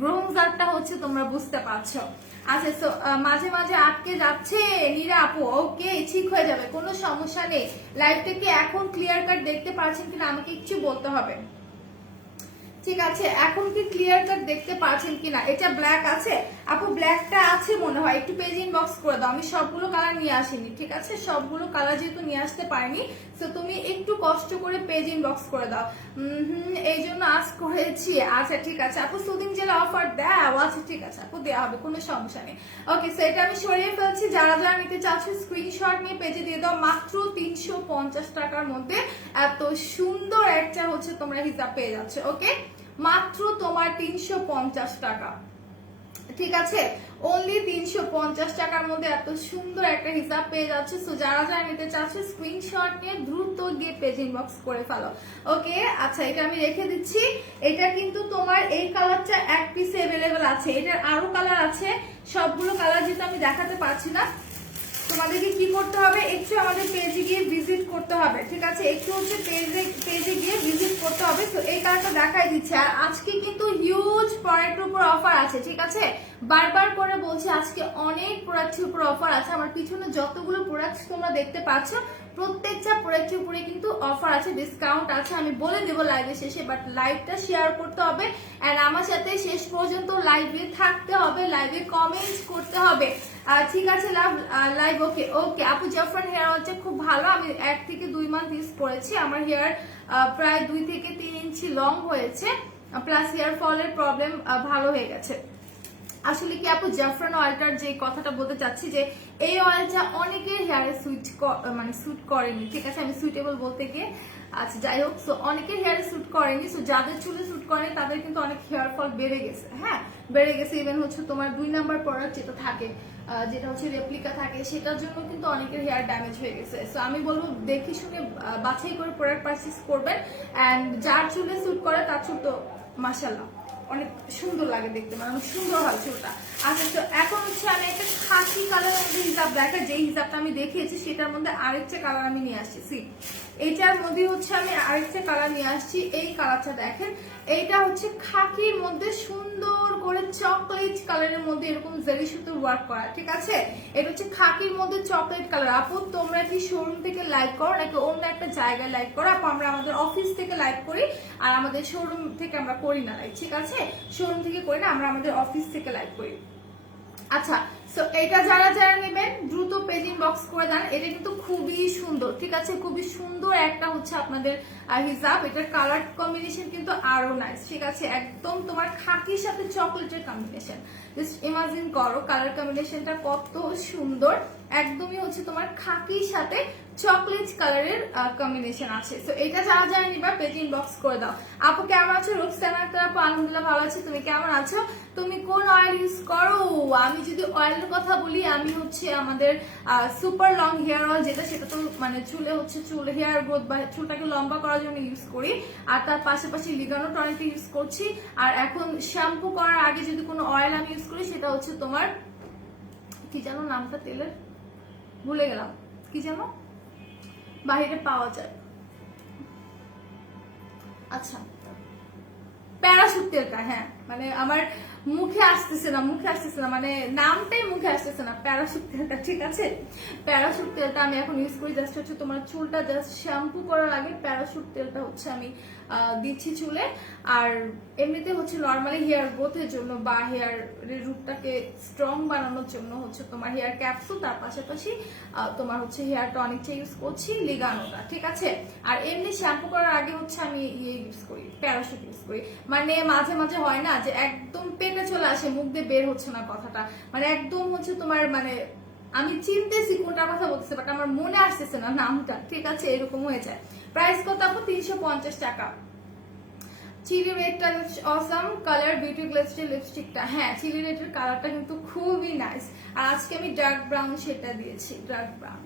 ব্রোঞ্জারটা হচ্ছে তোমরা বুঝতে পারছো। আচ্ছা, তো মাঝে মাঝে আটকে যাচ্ছে নীরা আপু, ওকে ঠিক হয়ে যাবে, কোনো সমস্যা নেই। লাইভটা কি এখন ক্লিয়ার কাট দেখতে পাচ্ছেন কিনা আমাকে একটু বলতে হবে, ঠিক আছে, এখন কি ক্লিয়ার কাট দেখতে পাচ্ছেন কিনা। এটা ব্ল্যাক আছে আপু? ব্ল্যাকটা আছে মনে হয়, একটু পেজ ইনবক্স করে দাও। আমি সবগুলো কালার নিয়ে আসিনি, ঠিক আছে, সবগুলো কালার যেহেতু নিয়ে আসতে পারিনি, তো তুমি একটু কষ্ট করে পেজ ইনবক্স করে দাও। এই জন্য আজ করেছি। আচ্ছা ঠিক আছে আপু, সুদিন জেলা অফার দাও। আচ্ছা ঠিক আছে আপু, দেওয়া হবে, কোনো সমস্যা নেই। ওকে, সো এটা আমি সরিয়ে ফেলছি। যারা যারা নিতে চাচ্ছ স্ক্রিনশট নিয়ে পেজে দিয়ে দাও। মাত্র 350 টাকার মধ্যে এত সুন্দর একটা হচ্ছে তোমরা হিসাব পেয়ে যাচ্ছ। ওকে, মাত্র তোমার 350 টাকা, ঠিক আছে, অনলি 350 টাকার মধ্যে এত সুন্দর একটা হিসাব পেয়ে যাচ্ছে। সো যারা যারা নিতে চাচ্ছে স্ক্রিনশট নিয়ে দ্রুত গিয়ে পেজ ইনবক্স করে ফেলো। ওকে, আচ্ছা এটা আমি রেখে দিচ্ছি। এটা কিন্তু তোমার এই কালারটা এক পিসে अवेलेबल আছে, এটার আরো কালার আছে। সবগুলো কালার যেটা আমি দেখাতে পারছি না, তোমাদেরকে কি করতে হবে, একটু আমাদের পেজে গিয়ে ভিজিট করতে হবে, ঠিক আছে, একটু হচ্ছে পেজে গিয়ে ভিজিট করতে হবে। তো এই কালারটা দেখাই দিচ্ছে। আর আজকে কিন্তু হিউজ প্রোডাক্টের উপর অফার আছে, ঠিক আছে, বারবার করে বলছি আজকে অনেক প্রোডাক্টের উপর অফার আছে। আমার পিছনে যতগুলো প্রোডাক্ট তোমরা দেখতে পাচ্ছ প্রত্যেকটা প্রোডাক্টের উপরে কিন্তু অফার আছে, ডিসকাউন্ট আছে। আমি বলে দেবো লাইভে শেষে, বাট লাইভটা শেয়ার করতে হবে এন্ড আমার সাথে শেষ পর্যন্ত লাইভে থাকতে হবে, লাইভে কমেন্ট করতে হবে, ঠিক আছে। লাইভ ওকে ওকে আপু, জাফরান হেয়ার অয়েলটা খুব ভালো। আমি 1 থেকে 2 মান্থ ইউজ করেছি, আমার হেয়ার প্রায় 2 থেকে 3 ইঞ্চি লং হয়েছে, প্লাস হেয়ার ফলের প্রবলেম ভালো হয়ে গেছে। আসলে কি আপু, জাফরান অয়েলটার যে কথাটা বলতে চাচ্ছি যে এই অয়েলটা অনেকের হেয়ারে স্যুট করেনি, ঠিক আছে, আমি সুইটেবল বলতে গিয়ে, আচ্ছা যাই হোক, সো অনেকের হেয়ারে স্যুট করেনি। সো যাদের চুলে স্যুট করেনি তাদের কিন্তু অনেক হেয়ার ফল বেড়ে গেছে, হ্যাঁ বেড়ে গেছে। ইভেন হচ্ছে তোমার 2 নাম্বার প্রোডাক্ট যেটা থাকে, যেটা হচ্ছে রেপ্লিকা থাকে, সেটার জন্য কিন্তু অনেকের হেয়ার ড্যামেজ হয়ে গেছে। সো আমি বলবো দেখে শুনে বাছাই করে প্রোডাক্ট পারচেজ করবেন। অ্যান্ড যার চুলে স্যুট করে তার চুল তো মাশাআল্লাহ অনেক সুন্দর লাগে দেখতে, মানে অনেক সুন্দর হয় চুলটা। আচ্ছা, তো এখন হচ্ছে আমি একটা খাকি কালারের মধ্যে হিজাব দেখা, যে হিজাবটা আমি দেখিয়েছি সেটার মধ্যে আরেকটা কালার আমি নিয়ে আসছি। এইটার মধ্যে হচ্ছে আমি আরেকটা কালার নিয়ে আসছি। এই কালারটা দেখেন, এইটা হচ্ছে খাকির মধ্যে সুন্দর করে চকলেট কালারের মধ্যে এরকম জারি সুতোর ওয়ার্ক করা, ঠিক আছে, এটা হচ্ছে খাকির মধ্যে চকলেট কালার। আপু তোমরা কি শোরুম থেকে লাইভ করো নাকি অন্য একটা জায়গায় লাইভ করো? আপু আমরা আমাদের অফিস থেকে লাইভ করি, আর আমাদের শোরুম থেকে আমরা করি না লাইভ, ঠিক আছে, শোরুম থেকে করি না, আমরা আমাদের অফিস থেকে লাইভ করি। আচ্ছা, সো এটা যারা যারা নেবেন দ্রুত পেজ ইনবক্স করে দেন। এটা কিন্তু খুবই সুন্দর, ঠিক আছে, খুবই সুন্দর একটা হচ্ছে আপনাদের হিজাব। এটার কালার কম্বিনেশন কিন্তু আরো নাইস, ঠিক আছে, একদম তোমার খাকির সাথে চকলেটের কম্বিনেশন। জাস্ট ইমাজিন করো কালার কম্বিনেশনটা কত সুন্দর। একদমই হচ্ছে তোমার খাকির সাথে চকলেট কালারের কম্বিনেশন আছে। তো এটা যারা যারা নিবা পেজ ইনবক্স করে দাও। আপু কেমন আছো? রোকসানা আক্তার আপু আলহামদুলিল্লাহ ভালো আছি, তুমি কেমন আছো? তুমি কোন অয়েল ইউজ করো? আমি যদি অয়েলের কথা বলি, আমি হচ্ছে আমাদের সুপার লং হেয়ার অয়েল, যেটা সেটা তো মানে চুলে হচ্ছে চুল হেয়ার গ্রোথ বা চুলটাকে লম্বা করার জন্য ইউজ করি। আর তার পাশাপাশি লিগানো টনিক ইউজ করছি। আর এখন শ্যাম্পু করার আগে যদি কোনো অয়েল আমি ইউজ করি, সেটা হচ্ছে তোমার কি জানো নামটা, তেলের ভুলে গেলাম, কি জানো বাইরে পাওয়া যায়, আচ্ছা প্যারাশুট তেলটা। হ্যাঁ মানে আমার মুখে আসতেছে না, মানে নামটাই মুখে আসতেছে না, প্যারাশুট তেলটা। ঠিক আছে, প্যারাশুট তেলটা আমি এখন ইউজ করি। জাস্ট হচ্ছে তোমার চুলটা জাস্ট শ্যাম্পু করার আগে প্যারাশুট তেলটা হচ্ছে আমি দিচ্ছি চুলে। আর এমনিতে হচ্ছে নর্মালি হেয়ার গ্রোথের জন্য বা হেয়ার রুটটাকে স্ট্রং বানানোর জন্য হচ্ছে তোমার হেয়ার ক্যাপসুল, তার পাশাপাশি তোমার হচ্ছে হেয়ার টনিকটা ইউজ করছি, লিগানোটা। ঠিক আছে, আর এমনি শ্যাম্পু করার আগে হচ্ছে আমি ইয়ে ইউজ করি, প্যারাশুট ইউজ করি। মানে মাঝে মাঝে হয় না যে একদম পেটে চলে আসে, মুখ দিয়ে বের হচ্ছে না কথাটা, মানে একদম হচ্ছে তোমার মানে আমি চিনতেছি কোনটার কথা বলতেছে, বাট আমার মনে আসতেছে না নামটা। ঠিক আছে, এরকম হয়ে যায়। প্রাইস কত আপু? 350 টাকা। চিলি রেডটা অসাম কালার বিউটি গ্লিটার লিপস্টিকটা। হ্যাঁ, চিলি রেডের কালারটা কিন্তু খুবই নাইস। আর আজকে আমি ডার্ক ব্রাউন সেটা দিয়েছি, ডার্ক ব্রাউন।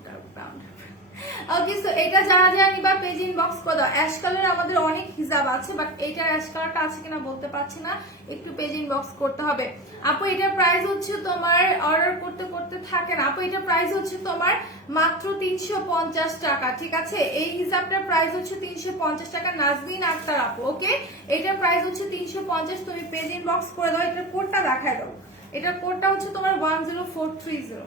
ওকে, সো এটা যারা যারা নিবা পেজ ইনবক্স করে দাও। অ্যাশ কালার আমাদের অনেক হিসাব আছে, বাট এইটার অ্যাশ কালারটা আছে কিনা বলতে পারছি না, একটু পেজ ইনবক্স করতে হবে। আপু এটার প্রাইস হচ্ছে তোমার অর্ডার করতে করতে থাকে না। আপু এটার প্রাইস হচ্ছে তোমার মাত্র 350 টাকা। ঠিক আছে, এই হিসাবটার প্রাইস হচ্ছে 350 টাকা। নাজনীন আক্তার আপু, ওকে, এটার প্রাইস হচ্ছে 350। তুমি পেজ ইনবক্স করে দাও। এটার কোডটা দেখায় দাও। এটার কোডটা হচ্ছে তোমার 10430।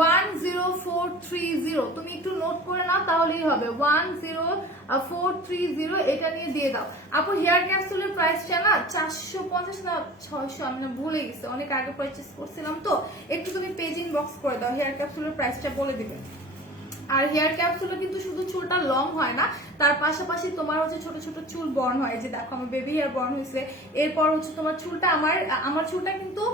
10430 তুমি একটু নোট করে নাও, তাহলেই হবে। 10430 এটা নিয়ে দিয়ে দাও। আপু হেয়ার ক্যাপসুলের প্রাইসটা না 450 না 600, আমি না ভুলে গেছি, অনেক আগে পারচেজ করছিলাম তো। একটু তুমি পেজ ইনবক্স করে দাও, হেয়ার ক্যাপসুলের প্রাইসটা বলে দিবে। আর হেয়ার ক্যাপসুলে কিন্তু শুধু চুলটা লং হয় না, তার পাশাপাশি তোমার হচ্ছে ছোট ছোট চুল বর্ন হয়। যে দেখো আমার বেবি হেয়ার বর্ন হয়েছে, এরপর হচ্ছে তোমার চুলটা আমার চুলটা কিন্তু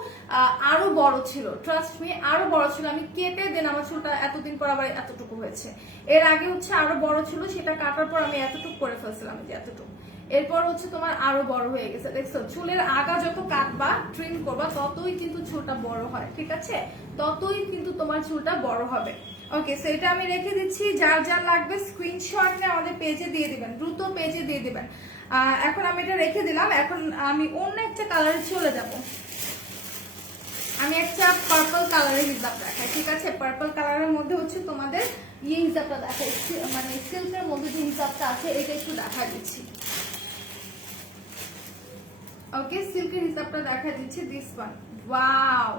আরো বড় ছিল, ট্রাস্ট মি আরো বড় ছিল। আমি কেটে দেন আমার চুলটা এতদিন পর আবার এতটুকু হয়েছে। এর আগে হচ্ছে আরো বড় ছিল, সেটা কাটার পর আমি এতটুকু করে ফেলছিলাম, যে এতটুকু। এরপর হচ্ছে তোমার আরো বড় হয়ে গেছে। দেখছো, চুলের আগা যত কাটবা ট্রিম করবা ততই কিন্তু চুলটা বড় হয়। ঠিক আছে, ততই কিন্তু তোমার চুলটা বড় হবে। ওকে, সো এটা আমি রেখে দিচ্ছি। যার যার লাগবে স্ক্রিনশট নিয়ে আমাদের পেজে দিয়ে দিবেন, দ্রুত পেজে দিয়ে দিবেন। এখন আমি এটা রেখে দিলাম। এখন আমি অন্য একটা কালারে চলে যাব। আমি একটা পার্পল কালারের হিসাব দেখাই। ঠিক আছে, পার্পল কালারের মধ্যে হচ্ছে তোমাদের ইয়ে হিসাবটা দেখাই, মানে সিল্কের মধ্যে যে হিসাবটা আছে এটা একটু দেখা দিচ্ছি। ওকে, সিল্কের হিসাবটা দেখা দিচ্ছি। দিস ওয়ান, ওয়াও,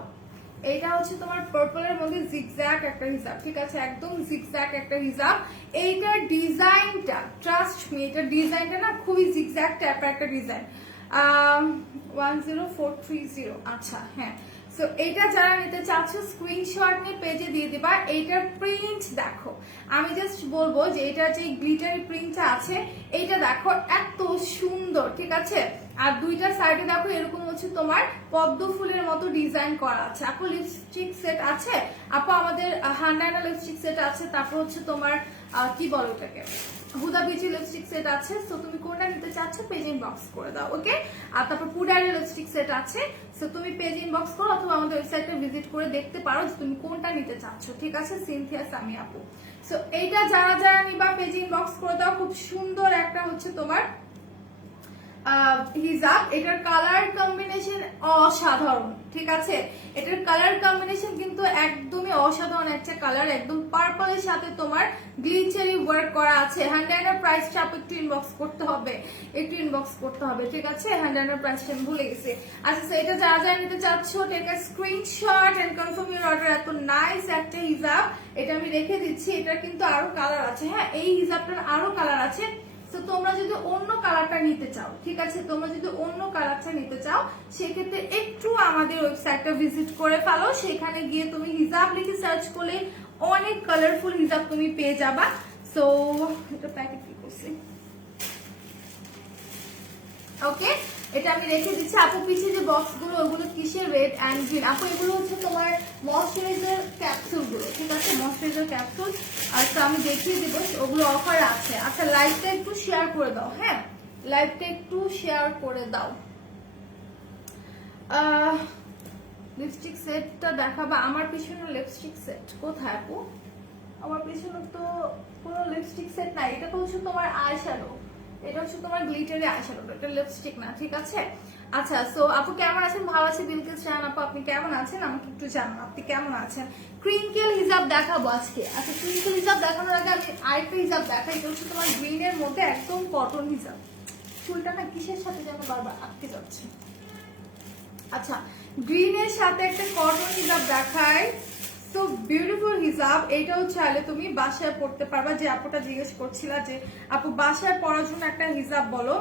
এইটা হচ্ছে তোমার পার্পলের মধ্যে জিগজ্যাগ একটা হিসাব। ঠিক আছে, একদম জিগজ্যাগ একটা হিসাব। এইটার ডিজাইনটা ট্রাস্ট মি, এটার ডিজাইনটা না খুবই জিগজ্যাগ টাইপের একটা ডিজাইন। 10430। আচ্ছা, হ্যাঁ, সো এইটা যারা নিতে চাচ্ছ স্ক্রিনশট নিয়ে পেজে দিয়ে দিবা। এইটার প্রিন্ট দেখো, আমি জাস্ট বলবো যে এটার যে গ্লিটারি প্রিন্টটা আছে এইটা দেখো এত সুন্দর। ঠিক আছে, আর দুইটা সাইডে দেখো এরকম হচ্ছে তোমার পদ্ম ফুলের মতো ডিজাইন করা আছে। আপু লিপস্টিক সেট আছে? আপু আমাদের হান্ডানা লিপস্টিক সেট আছে, তারপর হচ্ছে তোমার কি বলো ওটাকে, হুদা বিউটি লিপস্টিক সেট আছে। সো তুমি কোনটা নিতে চাচ্ছ পেজ ইনবক্স করে দাও। ওকে, আর তারপর পুডারের লিপস্টিক সেট আছে। সো তুমি পেজ ইনবক্স করো অথবা আমাদের ওয়েবসাইটে ভিজিট করে দেখতে পারো যে তুমি কোনটা নিতে চাচ্ছ। ঠিক আছে, সিনথিয়া সামি আপু। সো এইটা যারা যারা নিবা পেজ ইনবক্স করে দাও। খুব সুন্দর একটা হচ্ছে তোমার হিজাব। এটার কালার কম্বিনেশন অসাধারণ। ঠিক আছে, এটার কালার কম্বিনেশন কিন্তু একদমই অসাধারণ একটা কালার, একদম পার্পলের সাথে তোমার গ্লিটারি ওয়ার্ক করা আছে। হ্যান্ডাইনার প্রাইসটা একটু ইনবক্স করতে হবে, একটু ইনবক্স করতে হবে। ঠিক আছে, হ্যান্ডাইনার প্রাইসটা আমি ভুলে গেছি। আচ্ছা, এটা যারা যারা নিতে চাচ্ছ take a screenshot and confirm your order. এত নাইস একটা হিজাব, এটা আমি রেখে দিচ্ছি। এটা কিন্তু আরো কালার আছে। হ্যাঁ, এই হিজাবটার আরো কালার আছে। তো তোমরা যদি অন্য কালারটা নিতে চাও, ঠিক আছে, তোমরা যদি অন্য কালারটা নিতে চাও সেক্ষেত্রে একটু আমাদের ওয়েবসাইটটা ভিজিট করে ফেলো। সেখানে গিয়ে তুমি হিজাব লিখে সার্চ করলে অনেক কালারফুল হিজাব তুমি পেয়ে যাবা। সো এটা প্যাকেট কি করছি, ওকে। এটা আমি রেখে দিচ্ছি। আপু পিছে যে বক্সগুলো ওগুলো কিসের, রেড অ্যান্ড গ্রিন। আপু এগুলো হচ্ছে তোমার ময়শ্চারাইজার ক্যাপসুলগুলো, ঠিক আছে, ময়শ্চারাইজার ক্যাপসুল। আর তো আমি দেখিয়ে দেবো, ওগুলো অফার আছে। আচ্ছা লাইভটা একটু শেয়ার করে দাও, হ্যাঁ লাইভটা একটু শেয়ার করে দাও। লিপস্টিক সেটটা দেখাবা। আমার পিছনে লিপস্টিক সেট কোথায় আপু? আমার পিছনে তো কোনো লিপস্টিক সেট নাই। এটা তো হচ্ছে তোমার আই শ্যাডো, এটা হচ্ছে তোমার গ্লিটারি আই শ্যাডো, এটা লিপস্টিক না, ঠিক আছে। আচ্ছা সো আপু কেমন আছেন? ভালো আছে বিলকিস জাহান আপু, আপনি কেমন আছেন আমাকে একটু জানান, আপনি কেমন আছেন? ক্রিঙ্কেল হিজাব দেখাবো আজকে। আচ্ছা ক্রিঙ্কেল হিজাব দেখানোর আগে আমি আরেকটা হিজাব দেখাই, এটা হচ্ছে তোমার গ্রিনের মধ্যে একদম কটন হিজাব। চুলটা না কিসের সাথে যেন বারবার আটকে যাচ্ছে। আচ্ছা গ্রিনের সাথে একটা কটন হিজাব দেখায়, সো বিউটিফুল হিজাব। এইটাও চাইলে তুমি বাসায় পড়তে পারবা। যে আপুটা জিজ্ঞেস করছিলা যে আপু বাসায় পড়ার জন্য একটা হিজাব বলো,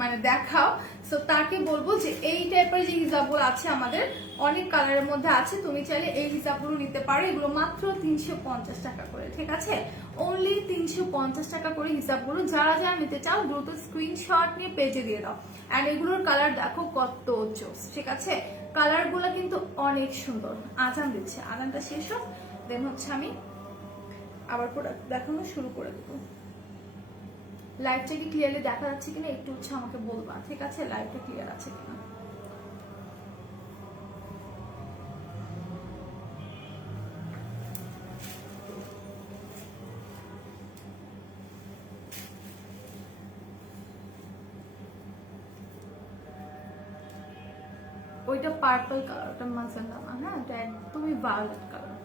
মানে দেখাও, সো তাকে বলবো যে এই টাইপের যে হিজাবগুলো আছে আমাদের অনেক কালারের মধ্যে আছে, তুমি চাইলে এই হিজাবগুলো নিতে পারো। এগুলো মাত্র 350 টাকা করে, ঠিক আছে, অনলি 350 টাকা করে হিজাবগুলো। যারা যারা নিতে চাও দ্রুত স্ক্রিনশট নিয়ে পেজে দিয়ে দাও। অ্যান্ড এগুলোর কালার দেখো কত জোস, ঠিক আছে, কালারগুলো কিন্তু অনেক সুন্দর। আজান দিচ্ছে, আজানটা শেষ হোক দেন হচ্ছে আমি আবার প্রোডাক্ট দেখানো শুরু করে দেবো। লাইভটা কি ক্লিয়ারলি দেখা যাচ্ছে কিনা একটু হচ্ছে আমাকে বলবা, ঠিক আছে, লাইভটা ক্লিয়ার আছে কিনা। ওইটা পার্পল কালার, ওটা মাজেন্টা না, হ্যাঁ এটা একদমই ভায়োলেট কালার।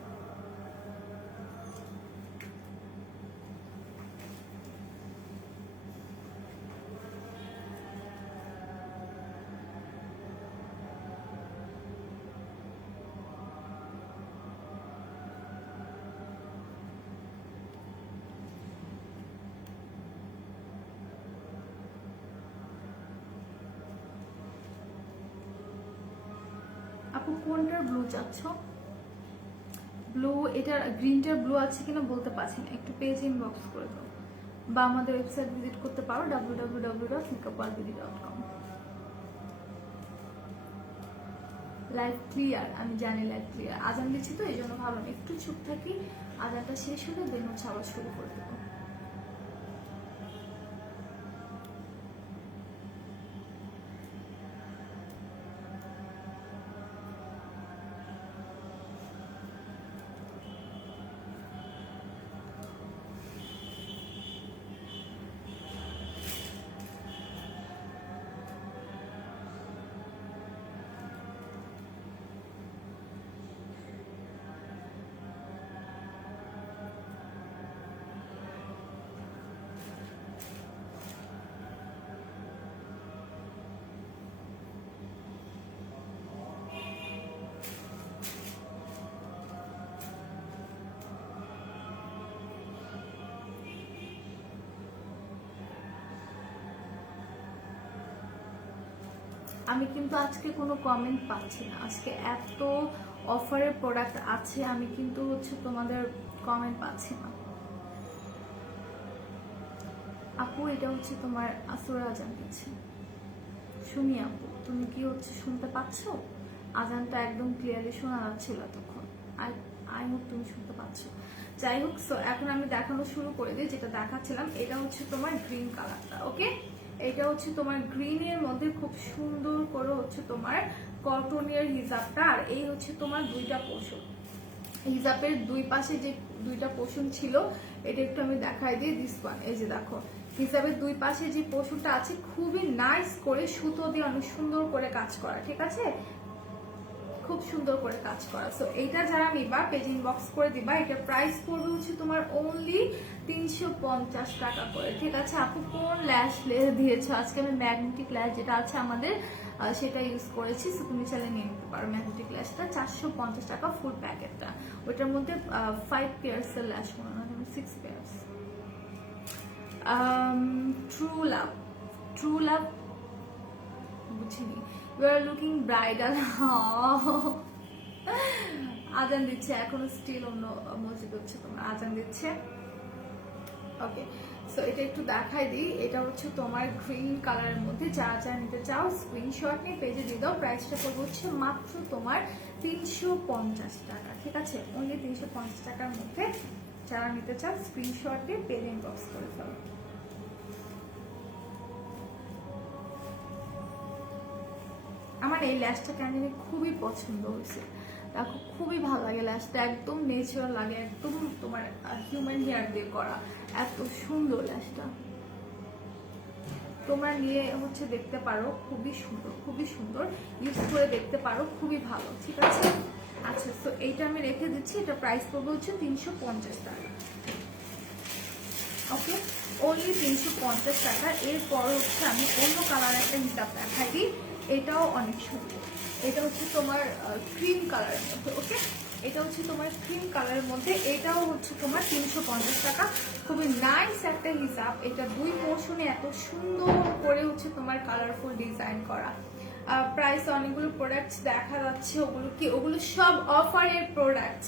আপু কোনটার ব্লু চাচ্ছ? ব্লু, এটা গ্রিনটার ব্লু আছে কিনা বলতে পারছি না, একটু পেজ ইনবক্স করে দাও বা আমাদের ওয়েবসাইট ভিজিট করতে পারো www.makeupalbidi.com। লাইভ ক্লিয়ার, আমি জানি লাইভ ক্লিয়ার। আজান দিচ্ছি তো এই জন্য ভালো না, একটু চুপ থাকি, আজানটা শেষ হলে দেন হচ্ছে আবার শুরু করে দেবো। আমি কিন্তু আজকে কোনো কমেন্ট পাচ্ছি না, আজকে এত অফারের প্রোডাক্ট আছে আমি কিন্তু হচ্ছে তোমাদের কমেন্ট পাচ্ছি না। আপু এটা হচ্ছে তোমার আসরের আজান দিচ্ছে, শুনি আপু তুমি কি হচ্ছে শুনতে পাচ্ছ? আজানটা একদম ক্লিয়ারলি শোনা যাচ্ছিল তখন, আই হোপ তুমি শুনতে পাচ্ছ। যাই হোক সো এখন আমি দেখানো শুরু করে দিই। যেটা দেখাচ্ছিলাম এটা হচ্ছে তোমার গ্রিন কালারটা, ওকে, এটা হচ্ছে তোমার গ্রিনের মধ্যে খুব সুন্দর করে হচ্ছে তোমার কটনের হিজাবটা। আর এই হচ্ছে তোমার দুইটা পোর্শন, হিজাবের দুই পাশে যে দুইটা পোর্শন ছিল এটা একটু আমি দেখাই দিই। দিস ওয়ান, এই যে দেখো হিজাবের দুই পাশে যে পোর্শনটা আছে খুবই নাইস করে সুতো দিয়ে অনেক সুন্দর করে কাজ করা, ঠিক আছে, খুব সুন্দর করে কাজ করা। সো এইটা যারা নিবা পেজ ইনবক্স করে দিবা। এটা প্রাইস পড়বে হচ্ছে তোমার অনলি 350 টাকা করে, ঠিক আছে। আপু কোন ল্যাশ দিয়েছো? আজকে আমি ম্যাগনেটিক ল্যাশ যেটা আছে আমাদের সেটা ইউজ করেছি, সো তুমি চাইলে নিয়ে নিতে পারো ম্যাগনেটিক ল্যাশটা। 450 টাকা ফুল প্যাকেটটা, ওইটার মধ্যে 5 পেয়ার্সের ল্যাশ মনে হয়, 6 pairs. True love, true love বুঝিনি। You are looking bridal. আজান দিচ্ছে এখনো, স্টিল অন্য মসজিদ হচ্ছে তোমার আজান দিচ্ছে। ওকে, সো এটা একটু দেখাই দিই। এটা হচ্ছে তোমার গ্রিন কালারের মধ্যে, যা যা নিতে চাও স্ক্রিনশট নিয়ে পেজে দিয়ে দাও। প্রাইসটা পড়বে হচ্ছে মাত্র তোমার 350 টাকা, ঠিক আছে? অনলি 350 টাকার মধ্যে যারা নিতে চাও স্ক্রিনশট দিয়ে পেজে ইনবক্স করে ফেলো। আমার এই ল্যাশটা কেন জানি খুবই পছন্দ হয়েছে, দেখো খুবই ভালো লাগে ল্যাশটা, একদম নেচারাল লাগে, একদম তোমার হিউম্যান হেয়ার দিয়ে করা, এত সুন্দর ল্যাশটা। তোমরা নিয়ে হচ্ছে দেখতে পারো, খুবই সুন্দর, খুবই সুন্দর, ইউজ করে দেখতে পারো, খুবই ভালো, ঠিক আছে? আচ্ছা, তো এইটা আমি রেখে দিচ্ছি, এটা প্রাইস পড়বে হচ্ছে 350 টাকা। ওকে, অনলি 350 টাকা। এরপর হচ্ছে আমি অন্য কালার একটা হিসাব দেখাই দিই, এটাও অনেক সুন্দর। এটা হচ্ছে তোমার ক্রিম কালারের মধ্যে। ওকে, এটা হচ্ছে তোমার ক্রিম কালারের মধ্যে, এটাও হচ্ছে তোমার 350 টাকা। খুবই নাইস একটা হিসাব। এটা দুই পোর্শনে এত সুন্দর করে হচ্ছে তোমার কালারফুল ডিজাইন করা। প্রাইস অনেকগুলো প্রোডাক্টস দেখা যাচ্ছে, ওগুলো কি? ওগুলো সব অফারের প্রোডাক্ট।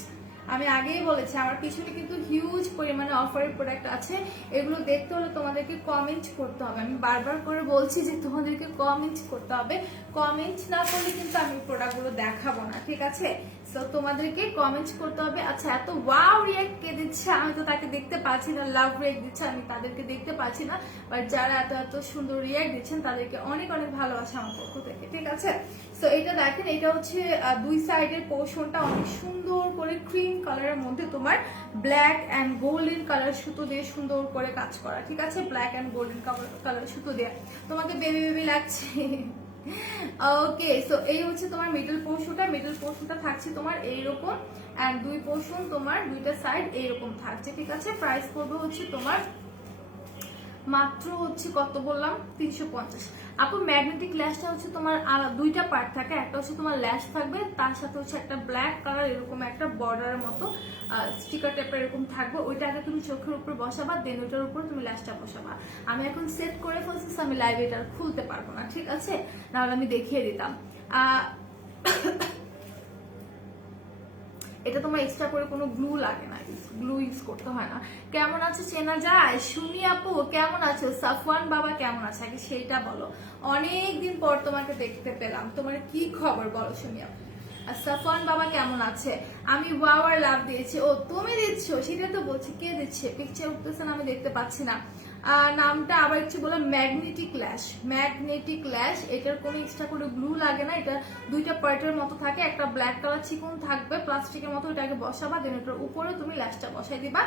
আমি আগেই বলেছি আমার পিছনে কিন্তু হিউজ পরিমাণে অফারের প্রোডাক্ট আছে। এগুলো দেখতে হলে তোমাদেরকে কমেন্ট করতে হবে। আমি বারবার করে বলছি যে তোমাদেরকে কমেন্ট করতে হবে, কমেন্ট না করলে কিন্তু আমি প্রোডাক্টগুলো দেখাবো না, ঠিক আছে? সো তোমাদেরকে কমেন্ট করতে হবে। আচ্ছা, এত ওয়াও রিয়াক্ট কে দিচ্ছে, আমি তো তাকে দেখতে পাচ্ছি না। লাভ রিয়াক্ট দিচ্ছে, আমি তাদেরকে দেখতে পাচ্ছি না, বাট যারা এত এত সুন্দর রিয়াক্ট দিচ্ছেন তাদেরকে অনেক অনেক ভালোবাসা আমার পক্ষ থেকে, ঠিক আছে? সো এটা দেখেন, এটা হচ্ছে দুই সাইডের পোর্শনটা অনেক সুন্দর করে ক্রিম কালারের মধ্যে তোমার ব্ল্যাক অ্যান্ড গোল্ডেন কালার সুতো দিয়ে সুন্দর করে কাজ করা, ঠিক আছে? ব্ল্যাক অ্যান্ড গোল্ডেন কালার সুতো দিয়ে তোমাকে বেবি বেবি লাগছে। ওকে, সো এই হচ্ছে তোমার মিডল পোর্শনটা থাকছে তোমার এইরকম, এন্ড দুই পোর্শন তোমার দুইটা সাইড এইরকম থাকছে, ঠিক আছে? প্রাইস পড়বে হচ্ছে তোমার মাত্র হচ্ছে কত বললাম, 350। আপু ম্যাগনেটিক ল্যাশটা হচ্ছে তোমার দুইটা পার্ট থাকে, একটা হচ্ছে তোমার ল্যাশ থাকবে, তার সাথে হচ্ছে একটা ব্ল্যাক কালার এরকম একটা বর্ডারের মতো স্টিকার টাইপের এরকম থাকবে। ওইটা আগে তুমি চোখের উপর বসাবা, দেন ওইটার উপর তুমি ল্যাশটা বসাবা। আমি এখন সেট করে ফেলছি, আমি লাইভ এটা খুলতে পারবো না, ঠিক আছে? নাহলে আমি দেখিয়ে দিতাম। এটা তোমার এক্সট্রা করে কোনো গ্লু লাগে না, গ্লু ইউজ করতে হয় না। কেমন আছো চেনা যায়? সুমি আপু কেমন আছো? সাফওয়ান বাবা কেমন আছে? আগে সেইটা বলো, অনেকদিন পর তোমাকে দেখতে পেলাম, তোমার কি খবর বলো সুমি আপু? আর সাফওয়ান বাবা কেমন আছে? আমি ওয়াও আর লাভ দিয়েছি। ও তুমি দিচ্ছ, সেটা তো বলছি, কে দিচ্ছে? পিকচার উঠতেছে না, আমি দেখতে পাচ্ছি না। নামটা আবার একটু বললাম, ম্যাগনেটিক ল্যাশ। এটার কোনো এক্সট্রা করে গ্লু লাগে না, এটা দুইটা পার্টের মতো থাকে, একটা ব্ল্যাক কালার চিকন থাকবে প্লাস্টিকের মতো, ওইটাকে বসাবা, দেন ওটার উপরে তুমি ল্যাশটা বসাই দিবা।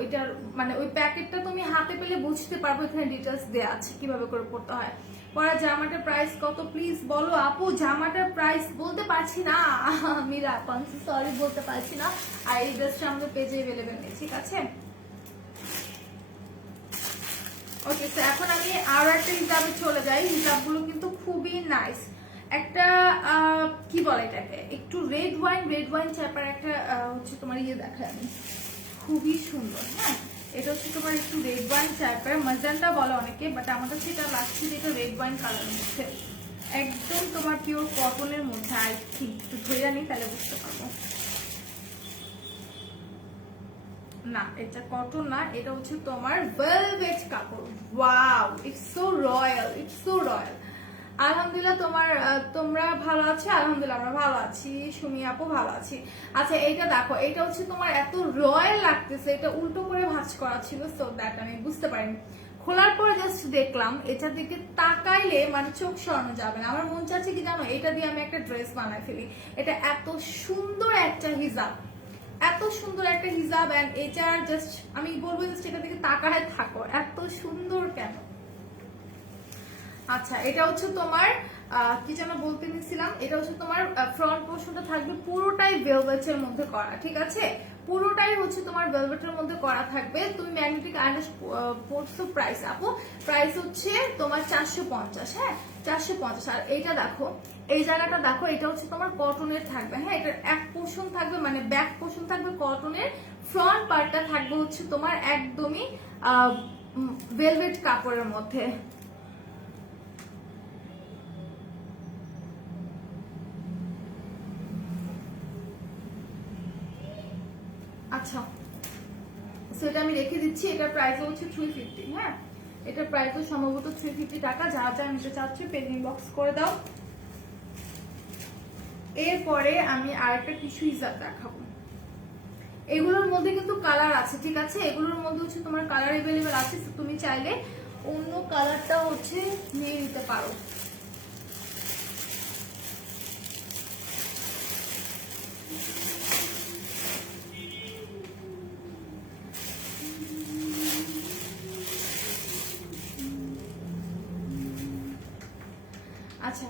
ওইটার মানে ওই প্যাকেটটা তুমি হাতে পেলে বুঝতে পারবো, এখানে ডিটেলস দেওয়া আছে কিভাবে করে পড়তে হয়। পরে জামাটার প্রাইস কত প্লিজ বলো আপু? জামাটার প্রাইস বলতে পারছি না মীরা, সরি বলতে পারছি না। আর এই ড্রেসটা আমাদের পেজে অ্যাভেলেবেল নেই, ঠিক আছে? ওকে, তো এখন আমি আরো একটা হিসাবে চলে যাই। হিসাবগুলো কিন্তু খুবই নাইস। একটা কি বলে এটাকে, একটু রেড ওয়াইন চাপার একটা হচ্ছে তোমার ইয়ে দেখা, আমি খুবই সুন্দর। হ্যাঁ, এটা হচ্ছে তোমার একটু রেড ওয়াইন চাপার, মাজান্টা বলে অনেকে, বাট আমার কাছে এটা লাগছে যে এটা রেড ওয়াইন কালারের মধ্যে, একদম তোমার পিওর কটনের মধ্যে। আই থিঙ্ক একটু ধরে আনি তাহলে বুঝতে পারবো। না, এটা কটন না, এটা হচ্ছে তোমার ভেলভেট কাপড়। Wow, it's so royal. আলহামদুলিল্লাহ, তোমরা ভালো আছো? আলহামদুলিল্লাহ আমরা ভালো আছি, সুমি আপু ভালো আছি। আচ্ছা, এইটা দেখো, এটা হচ্ছে তোমার এত রয়্যাল লাগতেছে, এটা উল্টো করে ভাঁজ করা ছিল, সো দ্যাট আমি বুঝতে পারিনি। খোলার পরে জাস্ট দেখলাম, এটার দিকে তাকাইলে মানে চোখ সরানো যাবে না। আমার মন চাচ্ছে কি জানো, এটা দিয়ে আমি একটা ড্রেস বানাই ফেলি। এটা এত সুন্দর একটা হিজাব, এন্ড এটা জাস্ট আমি বলবো জাস্ট এটা দিকে তাকায় থাকো, এত সুন্দর কেন। আচ্ছা, এটা হচ্ছে তোমার কি যেন বলতে নিছিলাম, এটা হচ্ছে তোমার ফ্রন্ট পোর্শনটা থাকবে পুরোটাই ভেলভেটের মধ্যে করা, ঠিক আছে? পুরোটাই হচ্ছে তোমার ভেলভেটের মধ্যে করা থাকবে। তুমি ম্যাগনেটিক আইল্যাশ পড়ছো, প্রাইস আপু প্রাইস হচ্ছে তোমার 450। হ্যাঁ, 450। আর এইটা দেখো, এই জায়গাটা দেখো, এটা হচ্ছে তোমার কটনের থাকবে। হ্যাঁ, এটার এক পোর্শন থাকবে মানে ব্যাক পোর্শন থাকবে কটনের, ফ্রন্ট পার্টটা থাকবে হচ্ছে তোমার একদমই ভেলভেট কাপড়ের মধ্যে। আচ্ছা, সেটা আমি রেখে দিচ্ছি, এটার প্রাইস হচ্ছে 350। হ্যাঁ, এটার প্রাইস সম্ভবত 350 টাকা। যারা যারা নিতে চাচ্ছি পেজ ইনবক্স করে দাও। এরপরে আমি আরেকটা টিস্যু হিজাব দেখাবো। এগুলোর মধ্যে কিন্তু কালার আছে, ঠিক আছে, এগুলোর মধ্যে হচ্ছে তোমার কালার अवेलेबल আছে, তুমি চাইলে অন্য কালারটা হচ্ছে নিয়ে নিতে পারো। আচ্ছা,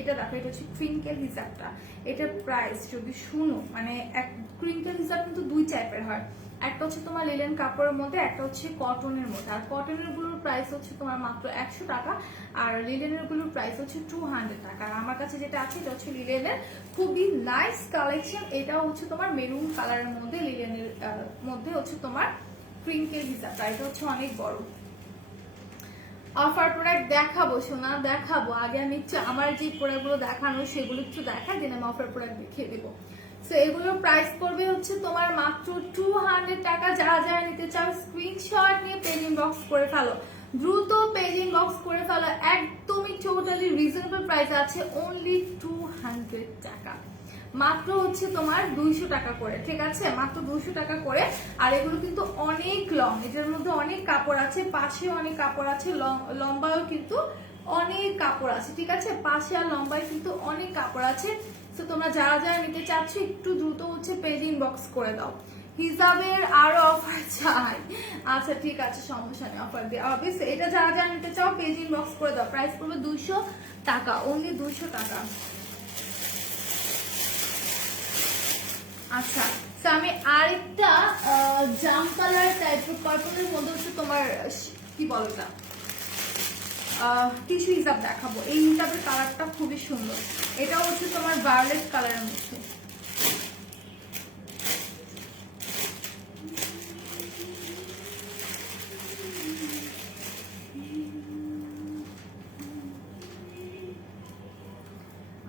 এটা দেখো, এটা হচ্ছে ক্রিঙ্কেল হিজাবটা। এটার প্রাইস যদি শুনো, মানে এক ক্রিঙ্কেল হিজাব কিন্তু দুই টাইপের হয়, একটা হচ্ছে তোমার লিলেন কাপড়ের মধ্যে, একটা হচ্ছে কটনের মধ্যে। আর কটনের গুলোর প্রাইস হচ্ছে তোমার মাত্র 100 টাকা, আর লিলেনের গুলোর প্রাইস হচ্ছে 200 টাকা। আর আমার কাছে যেটা আছে এটা হচ্ছে লিলেনের, খুবই নাইস কালেকশন। এটা হচ্ছে তোমার মেরুন কালারের মধ্যে, লিলেনের মধ্যে হচ্ছে তোমার ক্রিঙ্কেল হিজাবটা। এটা হচ্ছে অনেক বড়। অফার প্রোডাক্ট দেখাবো সোনা, দেখাবো। আগে আমি আমার যে প্রোডাক্টগুলো দেখানো সেগুলো একটু দেখাই, দেন আমি অফার প্রোডাক্ট দেখিয়ে দেবো। সো এগুলোর প্রাইস পড়বে হচ্ছে তোমার মাত্র 200 টাকা। যারা যারা নিতে চাও স্ক্রিনশট নিয়ে পেজ ইনবক্স করে ফেলো, দ্রুত পেজ ইনবক্স করে ফেলো। একদমই টোটালি রিজনেবল প্রাইস আছে, অনলি 200 টাকা, মাত্র হচ্ছে তোমার 200 টাকা করে, ঠিক আছে, মাত্র 200 টাকা করে। আর এগুলো কিন্তু অনেক লং, এটার মধ্যে অনেক কাপড় আছে, পাশেও অনেক কাপড় আছে, লম্বাও কিন্তু অনেক কাপড় আছে, ঠিক আছে, পাশে আর লম্বায় কিন্তু অনেক কাপড় আছে। তো তোমরা যারা যারা নিতে চাচ্ছ একটু দ্রুত হচ্ছে পেজ ইনবক্স করে দাও। হিজাবের আরো অফার চাই, আচ্ছা ঠিক আছে, সমস্যা নেই, অফার দিয়ে অবভিয়াসলি। এটা যারা যারা নিতে চাও পেজ ইনবক্স করে দাও। প্রাইস পড়বে 200 টাকা, অনলি 200 টাকা। আচ্ছা, আমি আরেকটা জাম কালার টাইপের পার্পলের মধ্যে হচ্ছে তোমার কি বলো না টিস্যু হিসাব দেখাবো। এই হিসাবের কালারটা খুবই সুন্দর, এটা হচ্ছে তোমার ভায়োলেট কালারের মধ্যে।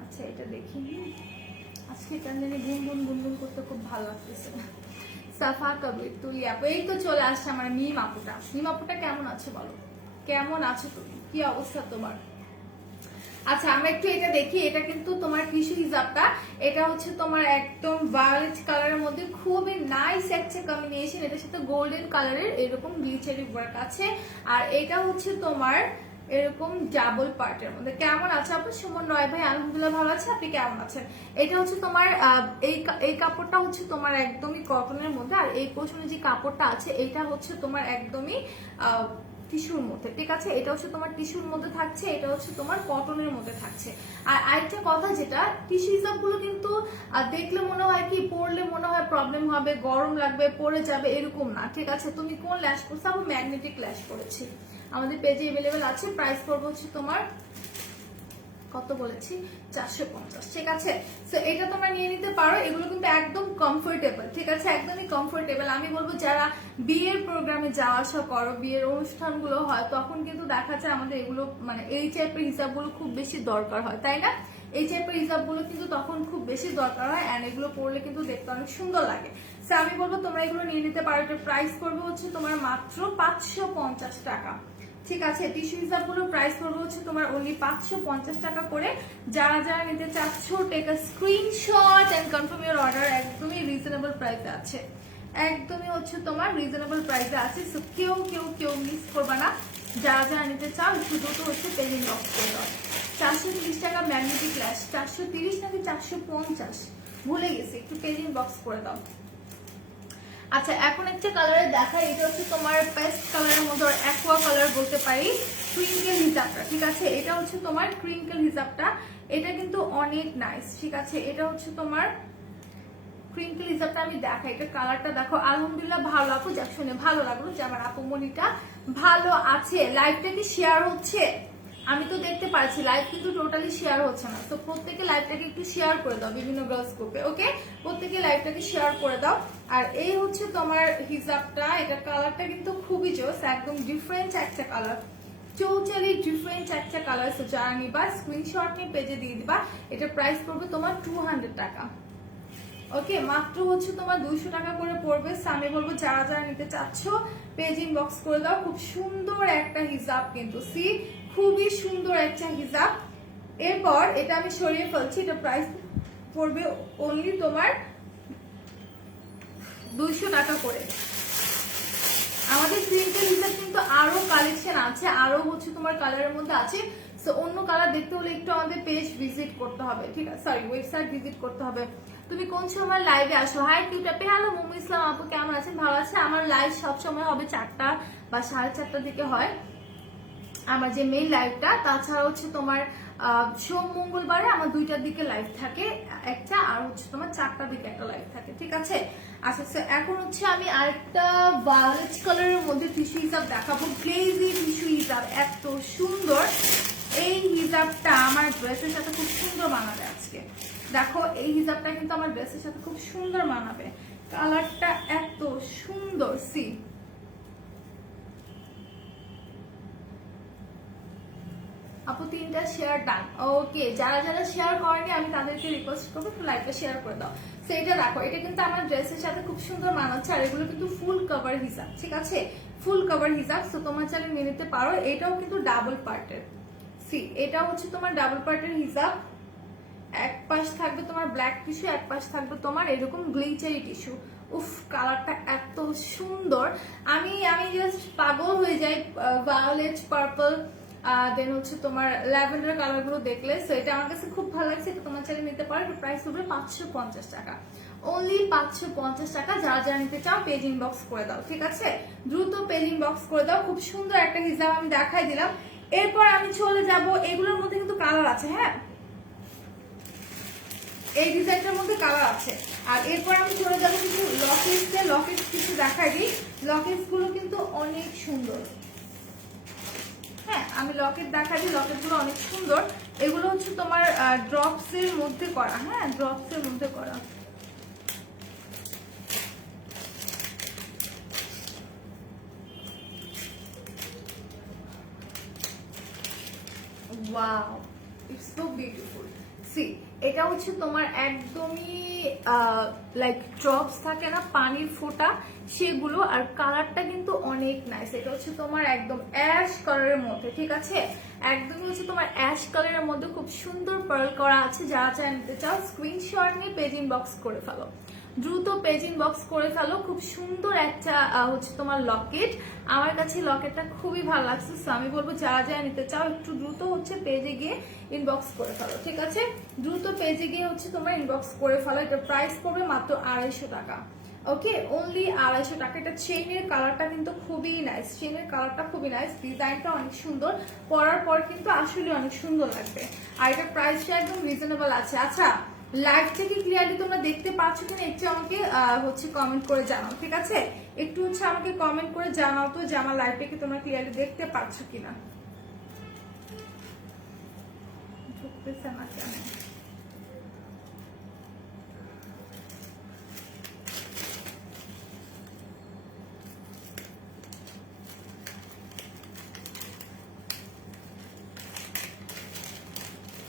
আচ্ছা, এটা দেখি, আজকে এটা জানি গুনগুন গুনগুন করতে খুব ভালো লাগতেছে। সাফা কবির তুলি আপু, এই তো চলে আসছে আমার মিম আপুটা। মিম আপুটা কেমন আছে বলো, কেমন আছো তুমি, কি অবস্থা তোমার? আচ্ছা, আমরা একটু এটা দেখি। এটা কিন্তু তোমার টিস্যু হিজাবটা, এটা হচ্ছে তোমার একদম ভায়োলেট কালারের মধ্যে, খুবই নাইস একটা কম্বিনেশন। এটার সাথে গোল্ডেন কালারের এরকম গ্লিচারি ওয়ার্ক আছে। আর এটা হচ্ছে তোমার এরকম ডাবল পার্টের মধ্যে। কেমন আছে আপু? সুমন রয় ভাই, আলহামদুলিল্লাহ ভালো আছে, আপনি কেমন আছেন? এটা হচ্ছে তোমার এই কাপড়টা হচ্ছে তোমার একদমই কটনের মধ্যে, আর এই পোর্শনে যে কাপড়টা আছে এটা হচ্ছে তোমার একদমই টিস্যুর মধ্যে, ঠিক আছে, এটা হচ্ছে তোমার টিস্যুর মধ্যে থাকছে, এটা হচ্ছে তোমার কটনের মধ্যে থাকছে। আর আরেকটা কথা, যেটা টিস্যু হিসাবগুলো কিন্তু দেখলে মনে হয় কি, পরলে মনে হয় প্রবলেম হবে, গরম লাগবে, পরে যাবে, এরকম না, ঠিক আছে। তুমি কোন ল্যাশ পরছো? আমি ম্যাগনেটিক ল্যাশ পরেছি, আমাদের পেজে अवेलेबल আছে। প্রাইস পড়বে হচ্ছে তোমার কত বলেছি, 450, ঠিক আছে। তো এটা তোমরা নিয়ে নিতে পারো। এগুলো কিন্তু একদম কমফোর্টেবল, ঠিক আছে, একদমই কমফোর্টেবল। আমি বলবো যারা বিয়ের প্রোগ্রামে যাওয়া আসা করো, বিয়ের অনুষ্ঠানগুলো হয়, তখন কিন্তু দেখা যায় আমাদের এগুলো মানে এই টাইপের হিসাবগুলো খুব বেশি দরকার হয়, তাই না? এই টাইপের হিসাবগুলো কিন্তু তখন খুব বেশি দরকার হয়, এন্ড এগুলো পরলে কিন্তু দেখতে অনেক সুন্দর লাগে। তো আমি বলবো তোমরা এগুলো নিয়ে নিতে পারো। এটার প্রাইস পড়বে হচ্ছে তোমার মাত্র 550 টাকা, ঠিক আছে। টিস্যু হিসাবগুলোর প্রাইস পড়বে হচ্ছে তোমার অনলি 550 টাকা করে। যারা যারা নিতে চাচ্ছ take a screenshot and confirm your order. একদমই রিজনেবল প্রাইসে আছে, একদমই হচ্ছে তোমার রিজনেবল প্রাইসে আছে। সো কেউ কেউ কেউ মিস করবে না। যারা যারা নিতে চাও একটু দ্রুত হচ্ছে পেজ ইনবক্স করে দাও। 430 টাকা ম্যাগনেটিক ল্যাশ, 430 নাকি 450 ভুলে গেছি, একটু পেজ ইনবক্স করে দাও। আচ্ছা, এখন একটা কালারে দেখাই। এটা হচ্ছে তোমার পেস্ট কালারের মধ্যে, অ্যাকোয়া কালার বলতে পারি, ক্রিঙ্কেল হিজাবটা, ঠিক আছে। এটা হচ্ছে তোমার ক্রিঙ্কেল হিজাবটা, এটা কিন্তু অনেক নাইস, ঠিক আছে। এটা হচ্ছে তোমার ক্রিঙ্কেল হিজাবটা, আমি দেখাই। এটা কালারটা দেখো, আলহামদুলিল্লাহ ভালো। আপু যাক, শুনে ভালো লাগলো যে আমার আপু মনিটা ভালো আছে। লাইভটা কি শেয়ার হচ্ছে? আমি তো দেখতে পাচ্ছি লাইভ কিন্তু টোটালি শেয়ার হচ্ছে না। তো প্রত্যেকে লাইভটাকে একটু শেয়ার করে দাও বিভিন্ন গার্লস গ্রুপে, ওকে? প্রত্যেকে লাইভটাকে শেয়ার করে দাও। আর এই হচ্ছে তোমার হিজাবটা, এটার কালারটা কিন্তু খুবই জোস, একদম ডিফারেন্ট একটা কালার, টোটালি ডিফারেন্ট একটা কালার। সো যারা নিবা স্ক্রিনশট নিয়ে পেজে দিয়ে দিবা। এটার প্রাইস পড়বে তোমার 200 টাকা, ওকে, মাত্র হচ্ছে তোমার 200 টাকা করে পড়বে। আমি বলবো যারা যারা নিতে চাচ্ছ পেজ ইনবক্স করে দাও। খুব সুন্দর একটা হিজাব কিন্তু, সি খুবই সুন্দর একটা হিজাব। এরপর এটা আমি সরিয়ে ফেলছি, এটা প্রাইস পড়বে অনলি তোমার 200 টাকা করে। আমাদের প্রিন্টের হিসাব কিন্তু আরো কালেকশন আছে, আরো হচ্ছে তোমার কালারের মধ্যে আছে। সো অন্য কালার দেখতে হলে একটু আমাদের পেজ ভিজিট করতে হবে, ঠিক আছে, সরি ওয়েবসাইট ভিজিট করতে হবে। তুমি কোন সময় লাইভে আসো? হাই টিউটাপে, হ্যালো মোমো ইসলাম আপু, কেমন আছেন? ভালো আছে। আমার লাইভ সব সময় হবে 4টা বা 4:30টার দিকে হয় আমার যে মেইন লাইভটা। তাছাড়া হচ্ছে তোমার সোম মঙ্গলবারে আমার 2টার দিকে লাইভ থাকে একটা, আর হচ্ছে তোমার 4টার দিকে একটা লাইভ থাকে, ঠিক আছে। আচ্ছা, এখন হচ্ছে আমি আরেকটা ভায়োলেট কালারের মধ্যে টিস্যু হিসাব দেখাবো। গ্লেজি টিস্যু হিসাব, এত সুন্দর এই হিজাবটা আমার ড্রেসের সাথে খুব সুন্দর মানাবে আজকে। দেখো এই হিজাবটা কিন্তু আমার ড্রেসের সাথে খুব সুন্দর মানাবে, কালারটা এত সুন্দর। সি আপু 3টা শেয়ার ডান। ওকে, যারা যারা শেয়ার করেনি আমি তাদেরকে রিকোয়েস্ট করবো একটু লাইভটা শেয়ার করে দাও। সেটা দেখো, এটা কিন্তু আমার ড্রেসের সাথে খুব সুন্দর মানাচ্ছে, আর এগুলো কিন্তু ফুল কভার হিসাব, ঠিক আছে, ফুল কভার হিসাব। তো তোমার চাইলে নিয়ে নিতে পারো। এটাও কিন্তু ডাবল পার্টের। সি এটা হচ্ছে তোমার ডাবল পার্টের হিসাব। এক পাশ থাকবে তোমার ব্ল্যাক টিস্যু, এক পাশ থাকবে তোমার এরকম গ্লিচারি টিস্যু। উফ, কালারটা এত সুন্দর, আমি জাস্ট পাগল হয়ে যাই ভায়োলেট, পার্পল, দেন হচ্ছে তোমার ল্যাভেন্ডার কালার গুলো দেখলে। সো এটা আমার কাছে খুব ভালো লাগছে, এটা তোমার চাইলে নিতে পারো। প্রাইস হবে 550 টাকা, অনলি 550 টাকা। যারা যারা নিতে চাও পেজ ইনবক্স করে দাও, ঠিক আছে, দ্রুত পেজ ইনবক্স করে দাও। খুব সুন্দর একটা হিজাব আমি দেখাই দিলাম। এরপর আমি চলে যাব, এগুলোর মধ্যে কিন্তু কালার আছে, হ্যাঁ এই ডিজাইনটার মধ্যে কালার আছে। আর এরপর আমি চলে যাবো কিছু লকেট কিছু দেখাই দিই। লকেটস গুলো কিন্তু অনেক সুন্দর, হ্যাঁ আমি লকেট দেখাই দিই, লকেট গুলো অনেক সুন্দর। এগুলো হচ্ছে তোমার ড্রপস এর মধ্যে করা, হ্যাঁ ড্রপস এর মধ্যে করা। Wow, it's so beautiful. See এটা হচ্ছে তোমার একদমই লাইক ড্রপস থাকে না, পানির ফোঁটা, সেগুলো। আর কালারটা কিন্তু অনেক নাইস। এটা হচ্ছে তোমার একদম অ্যাশ কালারের মধ্যে, ঠিক আছে, একদমই হচ্ছে তোমার অ্যাশ কালারের মধ্যে খুব সুন্দর পার্ল করা আছে। যারা চাই নিতে চাও স্ক্রিনশট নিয়ে পেজ ইনবক্স করে ফেলো, দ্রুত পেজ ইনবক্স করে ফেলো। খুব সুন্দর একটা হচ্ছে তোমার লকেট, আমার কাছে লকেটটা খুবই ভালো লাগছে। সো আমি বলবো যারা যারা নিতে চাও একটু দ্রুত হচ্ছে পেজে গিয়ে ইনবক্স করে ফেলো, ঠিক আছে, দ্রুত পেজে গিয়ে হচ্ছে তোমার ইনবক্স করে ফেলো। এটা প্রাইস পড়বে মাত্র 250 টাকা। ওকে, অনলি 250 টাকা। এটা চেনের কালারটা কিন্তু খুবই নাইস, চেনের কালারটা খুবই নাইস, ডিজাইনটা অনেক সুন্দর, পরার পর কিন্তু আসলে অনেক সুন্দর লাগবে। আর এটা প্রাইসটা একদম রিজনেবল আছে। আচ্ছা, লাইভ থেকে ক্লিয়ারলি তোমরা দেখতে পাচ্ছ কিনা একটু আমাকে হচ্ছে কমেন্ট করে জানাও, ঠিক আছে, একটু হচ্ছে আমাকে কমেন্ট করে জানাও তো যে আমার লাইভ থেকে তোমরা ক্লিয়ারলি দেখতে পাচ্ছ কিনা। ঢুকতেছে না কেন?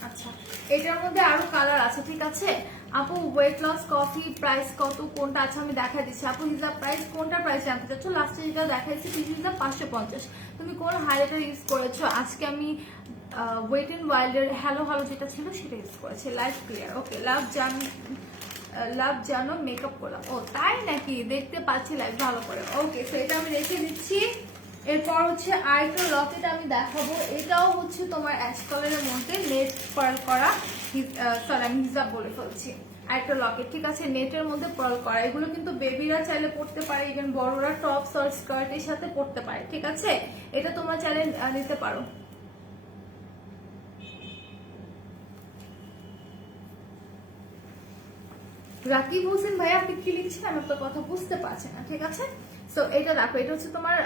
আচ্ছা, এটার মধ্যে আরো কালার আছে, ঠিক আছে। আপু ওয়েট লস কফি প্রাইস কত, কোনটা আছে আমি দেখাই দিচ্ছি। আপু হিজাব প্রাইস, কোনটা প্রাইস জানতে চাচ্ছ? লাস্টে যেটা দেখাইছি টিস্যু হিজাব 550। তুমি কোন হাইলাইটার ইউজ করেছো? আজকে আমি ওয়েট এন্ড ওয়াইল্ডের হ্যালো হ্যালো যেটা ছিল সেটা ইউজ করেছি। Live clear. ওকে, লাভ জানো মেকআপ করলাম। ও তাই নাকি, দেখতে পাচ্ছি লাইভ ভালো করে। ওকে, তো এটা আমি রেখে দিচ্ছি। এরপর হচ্ছে আরেকটা লকেট আমি দেখাবো। এটাও হচ্ছে তোমার অ্যাশ কালারের মধ্যে নেট পার্ল করা, সরি আমি হিজাব বলে ফেলছি, আরেকটা লকেট, ঠিক আছে, নেটের মধ্যে পার্ল করা। এগুলো কিন্তু বেবিরা চাইলে পড়তে পারে, ইভেন বড়রা টপস আর স্কার্টের সাথে পড়তে পারে, ঠিক আছে, এটা তোমরা চাইলে নিতে পারো। রাকিব হোসেন ভাই আপনি কি লিখছেন আমি আপনার কথা বুঝতে পারছি না, ঠিক আছে। সো এটা দেখো, এটা হচ্ছে তোমার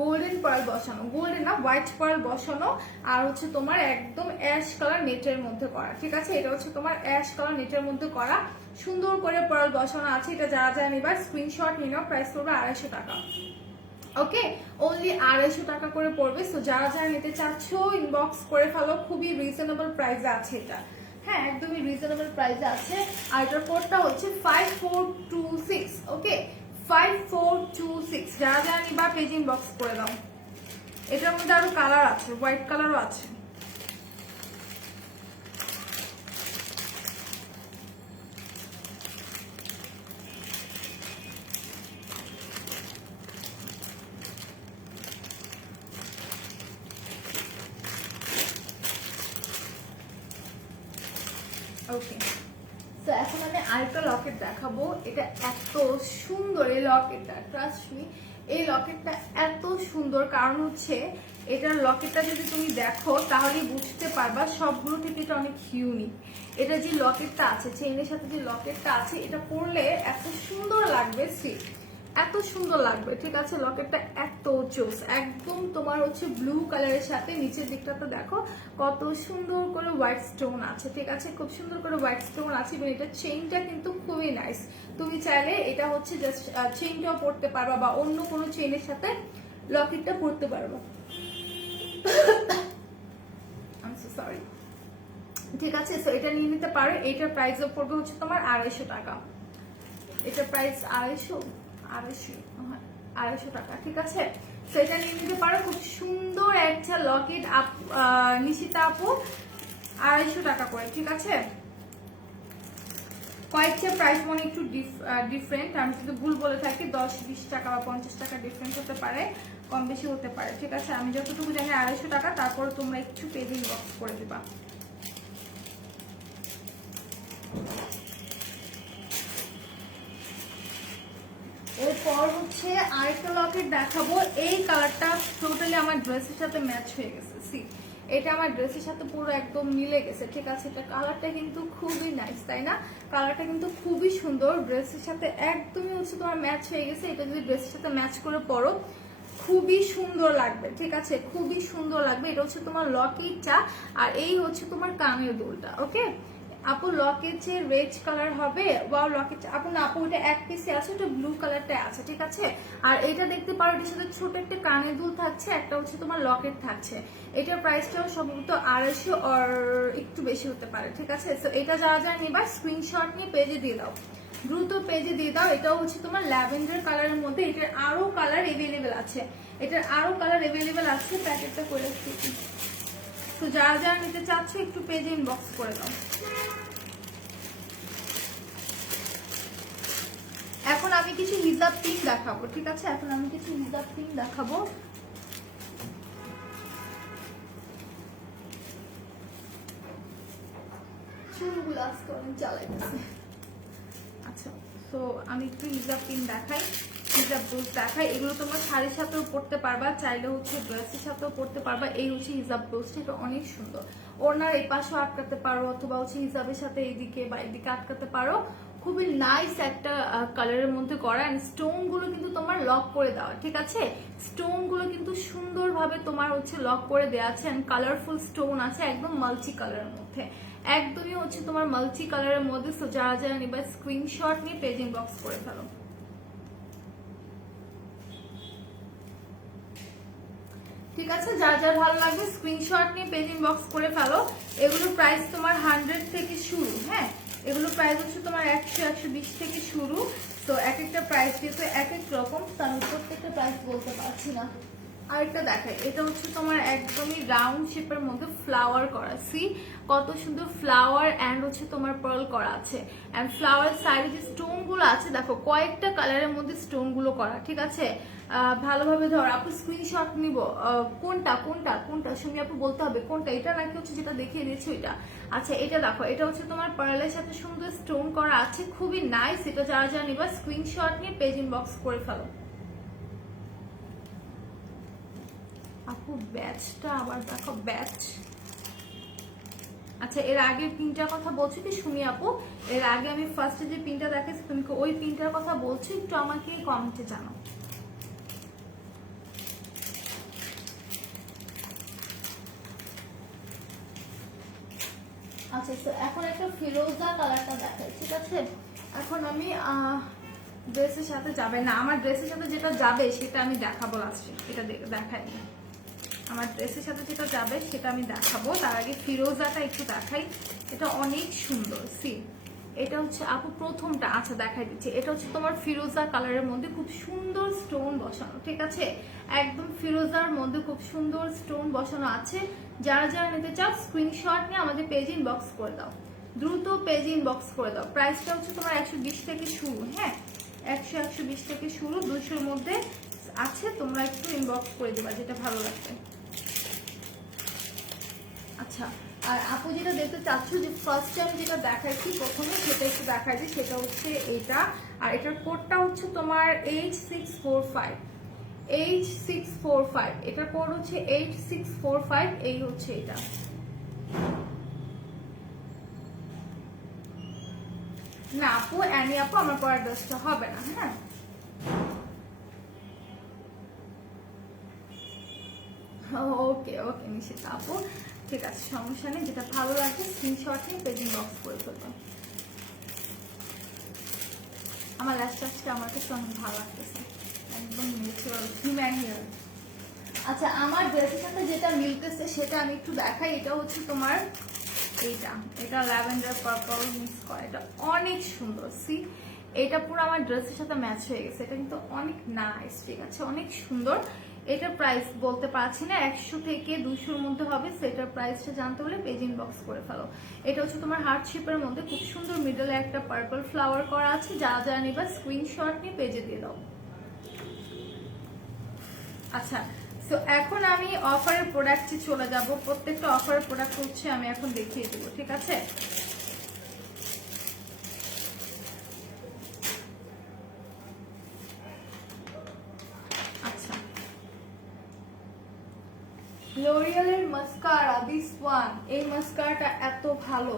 গোল্ডেন পার্ল বসানো, গোল্ডেন না হোয়াইট পার্ল বসানো, আর হচ্ছে তোমার একদম অ্যাশ কালার নেটের মধ্যে করা, ঠিক আছে, এটা হচ্ছে তোমার অ্যাশ কালার নেটের মধ্যে করা, সুন্দর করে পার্ল বসানো আছে। এটা যারা যারা নিবা স্ক্রিনশট নিয়ে নাও, প্রাইস পড়বে 250 টাকা। ওকে, অনলি 250 টাকা করে পড়বে। সো যারা যারা নিতে চাচ্ছ ইনবক্স করে ফেলো, খুবই রিজনেবল প্রাইসে আছে এটা। হ্যাঁ একদমই রিজনেবল প্রাইসে আছে। আর এটার কোডটা হচ্ছে 5426। ওকে 5426। যারা যারা নিবা পেজ ইনবক্স করে দাও। এটার মধ্যে আরো কালার আছে, হোয়াইট কালারও আছে। ওকে তো এখন আমি আরেকটা লকেট দেখাবো। এটা এত সুন্দর এই লকেটটা, ট্রাস্ট মি এই লকেটটা এত সুন্দর। কারণ হচ্ছে এটার লকেটটা যদি তুমি দেখো তাহলেই বুঝতে পারবা সবগুলো থেকে এটা অনেক ইউনিক। এটা যে লকেটটা আছে, চেইনের সাথে যে লকেটটা আছে, এটা পরলে এত সুন্দর লাগবে, এত সুন্দর লাগবে। ঠিক আছে, লকেটটা এত জোস, একদম তোমার হচ্ছে ব্লু কালারের সাথে নিচের দিকটাতে দেখো কত সুন্দর করে হোয়াইট স্টোন আছে। ঠিক আছে, খুব সুন্দর করে হোয়াইট স্টোন আছে। এবং এটা চেইনটা কিন্তু খুবই নাইস। তুমি চাইলে এটা হচ্ছে জাস্ট চেইনটাও পরতে পারবা বা অন্য কোনো চেইনের সাথে লকেটটা পরতে পারবা। সরি। ঠিক আছে, তো এটা নিয়ে নিতে পারো। এটার প্রাইস পড়বে হচ্ছে তোমার 250 টাকা। এটার প্রাইস 250 টাকা। ঠিক আছে, তো এটা নিয়ে নিতে পারো। খুব সুন্দর একটা লকেট নিশিতা আপু 250 টাকা করে। ঠিক আছে, কয়েকটা প্রাইস মনে একটু ডিফারেন্ট। আমি যদি ভুল বলে থাকি 10-20 টাকা বা 50 টাকা ডিফারেন্ট হতে পারে, কম বেশি হতে পারে। ঠিক আছে, আমি যতটুকু জানি 250 টাকা। তারপর তোমরা একটু পেজিং বক্স করে দিবা। এরপর হচ্ছে আরেকটা লকেট দেখাবো। এই কালারটা টোটালি আমার ড্রেসের সাথে ম্যাচ হয়ে গেছে। সি, এটা আমার ড্রেসের সাথে পুরো একদম মিলে গেছে। ঠিক আছে, এটা কালারটা কিন্তু খুবই নাইস, তাই না? কালারটা কিন্তু খুবই সুন্দর, ড্রেসের সাথে একদমই হচ্ছে তোমার ম্যাচ হয়ে গেছে। এটা যদি ড্রেসের সাথে ম্যাচ করে পরো খুবই সুন্দর লাগবে। ঠিক আছে, খুবই সুন্দর লাগবে। এটা হচ্ছে তোমার লকেটটা, আর এই হচ্ছে তোমার কানের দুলটা। ওকে আপু, লকেটে রেড কালার হবে। ওয়াও, লকেট আপু না আপু, এটা এক পিসে আছে, ওটা ব্লু কালারটা আছে। ঠিক আছে, আর এটা দেখতে পারো এটার সাথে ছোট একটা কানের দুল থাকছে, একটা হচ্ছে তোমার লকেট থাকছে। এটার প্রাইসটাও সম্ভবত 250 আর একটু বেশি হতে পারে। ঠিক আছে, তো এটা যারা যারা নিবা স্ক্রিনশট নিয়ে পেজে দিয়ে দাও, দ্রুত পেজে দিয়ে দাও। এটাও হচ্ছে তোমার ল্যাভেন্ডার কালারের মধ্যে। এটার আরো কালার এভেলেবেল আছে, এটার আরো কালার এভেলেবেল আছে। প্যাকেটটা করে দিচ্ছি। তো যারা যারা নিতে চাচ্ছ একটু পেজে ইনবক্স করে দাও। এখন আমি কিছু হিজাব পিন দেখাবো। ঠিক আছে, এখন আমি কিছু হিজাব পিন দেখাবো। চুলগুলো আজকে অনেক জ্বালাইতেছে। আচ্ছা, তো আমি একটু হিজাব পিন দেখাই, হিজাব ব্লাউজ দেখাই। এগুলো তোমার শাড়ির সাথেও পরতে পারবা, চাইলে হচ্ছে ড্রেসের সাথেও পরতে পারবা। এই হচ্ছে হিজাব ব্লাউজটা, এটা অনেক সুন্দর। ওনার এই পাশেও আটকাতে পারো, অথবা হচ্ছে হিজাবের সাথে এইদিকে বা এদিকে আটকাতে পারো। খুবই নাইস একটা কালারের মধ্যে করা। এন্ড স্টোন গুলো কিন্তু তোমার লক করে দেওয়া। ঠিক আছে, স্টোন গুলো কিন্তু সুন্দরভাবে তোমার হচ্ছে লক করে দেওয়া আছে। এন্ড কালারফুল স্টোন আছে, একদম মাল্টি কালারের মধ্যে, একদমই হচ্ছে তোমার মাল্টি কালারের মধ্যে। সো যারা যারা নিবা স্ক্রিনশট নিয়ে পেজিং বক্স করে ফেলো। ঠিক আছে, যার যার ভালো লাগবে স্ক্রিনশট নিয়ে পেজিং বক্স করে ফেলো। এগুলো প্রাইস তোমার 100 থেকে শুরু। হ্যাঁ, এগুলো প্রাইস হচ্ছে তোমার 100-120 থেকে শুরু। তো এক একটা প্রাইস যেহেতু এক এক রকম, তো আমি প্রত্যেকটা প্রাইস বলতে পারছি না। আরেকটা দেখাই, এটা হচ্ছে তোমার একদমই রাউন্ড শেপের মধ্যে ফ্লাওয়ার করা। সি, কত সুন্দর ফ্লাওয়ার এন্ড হচ্ছে তোমার পার্ল করা আছে। এন্ড ফ্লাওয়ার সাইডে যে স্টোন গুলো আছে দেখো, কয়েকটা কালারের মধ্যে স্টোন গুলো করা। ঠিক আছে, ভালোভাবে ধর আপু, স্ক্রিনশট নিব। কোনটা কোনটা কোনটা সুমি আপু বলতে হবে কোনটা, এটা নাকি হচ্ছে যেটা দেখিয়ে দিয়েছে ওইটা? আচ্ছা, এটা দেখো, এটা হচ্ছে তোমার পার্লের সাথে সুন্দর স্টোন করা আছে, খুবই নাইস। এটা যারা যারা নিবা স্ক্রিনশট নিয়ে পেজ ইনবক্স করে ফেলো। আপু ব্যাচটা আবার দেখো, ব্যাচ। আচ্ছা, এর আগের পিনটার কথা বলছো কি সুমি আপু? এর আগে আমি ফার্স্টে যে পিনটা দেখাচ্ছি তুমি ওই পিনটার কথা বলছো? একটু আমাকে কমেন্টে জানাও। আচ্ছা, তো এখন একটা ফিরোজা কালারটা দেখাই। ঠিক আছে, এখন আমি ড্রেসের সাথে যাবে না, আমার ড্রেসের সাথে যেটা যাবে সেটা আমি দেখাবো লাস্টে। এটা দেখাই, আমার ড্রেসের সাথে যেটা যাবে সেটা আমি দেখাবো। তার আগে ফিরোজাটা একটু দেখাই, এটা অনেক সুন্দর। সি এটা হচ্ছে আপু প্রথমটা, আচ্ছা দেখাই দিচ্ছি। এটা হচ্ছে তোমার ফিরোজা কালারের মধ্যে খুব সুন্দর স্টোন বসানো, ঠিক আছে, একদম ফিরোজার মধ্যে খুব সুন্দর স্টোন বসানো আছে। যারা যারা নিতে চাও স্ক্রিনশট নিয়ে আমাদের পেজে ইনবক্স করে দাও, দ্রুত পেজে ইনবক্স করে দাও। প্রাইসটা হচ্ছে তোমার 120 থেকে শুরু, হ্যাঁ 120 থেকে শুরু, 200-র মধ্যে আছে। তোমরা একটু ইনবক্স করে দেবা যেটা ভালো লাগবে। আচ্ছা, আর আপু যেটা দেখতে চাচ্ছ যে ফার্স্ট টাইম যেটা দেখাচ্ছি প্রথমে সেটা একটু দেখাই দিই, সেটা হচ্ছে এটা। আর এটার কোডটা হচ্ছে তোমার H645, H645, এটার কোড হচ্ছে H645। এই হচ্ছে এটা। না আপু, অ্যানি আপু আমার পরের ড্রেসটা হবে না, হ্যাঁ ওকে ওকে নিশিতা আপু, ঠিক আছে, সমস্যা নেই। যেটা ভালো লাগছে স্ক্রিনশট নিয়ে পেজিং বক্স করে ফেলবো। আমার লাস্ট টাচটা আমার কাছে অনেক ভালো লাগতেছে, একদম ন্যাচারাল হিউম্যান হেয়ার। আচ্ছা, আমার ড্রেসের সাথে যেটা মিলতেছে সেটা আমি একটু দেখাই। এটা হচ্ছে তোমার এটা ল্যাভেন্ডার পার্পল মিক্স করা, এটা অনেক সুন্দর। সি এটা পুরো আমার ড্রেসের সাথে ম্যাচ হয়ে গেছে, এটা কিন্তু অনেক নাইস, ঠিক আছে, অনেক সুন্দর। এটার প্রাইস বলতে পারছি না, 100 থেকে 200-র মধ্যে হবে। সেটার প্রাইসটা জানতে হলে পেজ ইনবক্স করে ফেলো। এটা হচ্ছে তোমার হার্ট শেপের মধ্যে খুব সুন্দর, মিডলে একটা পার্পল ফ্লাওয়ার করা আছে। যারা যারা নিবা স্ক্রিনশট নিয়ে পেজে দিয়ে দাও। আচ্ছা, তো এখন আমি অফারের প্রোডাক্টে চলে যাব। প্রত্যেকটা অফারের প্রোডাক্ট হচ্ছে আমি এখন দেখিয়ে দেবো, ঠিক আছে। আচ্ছা, লরিয়ালের মাস্কারা দিস ওয়ান, এই মাস্কারাটা এত ভালো,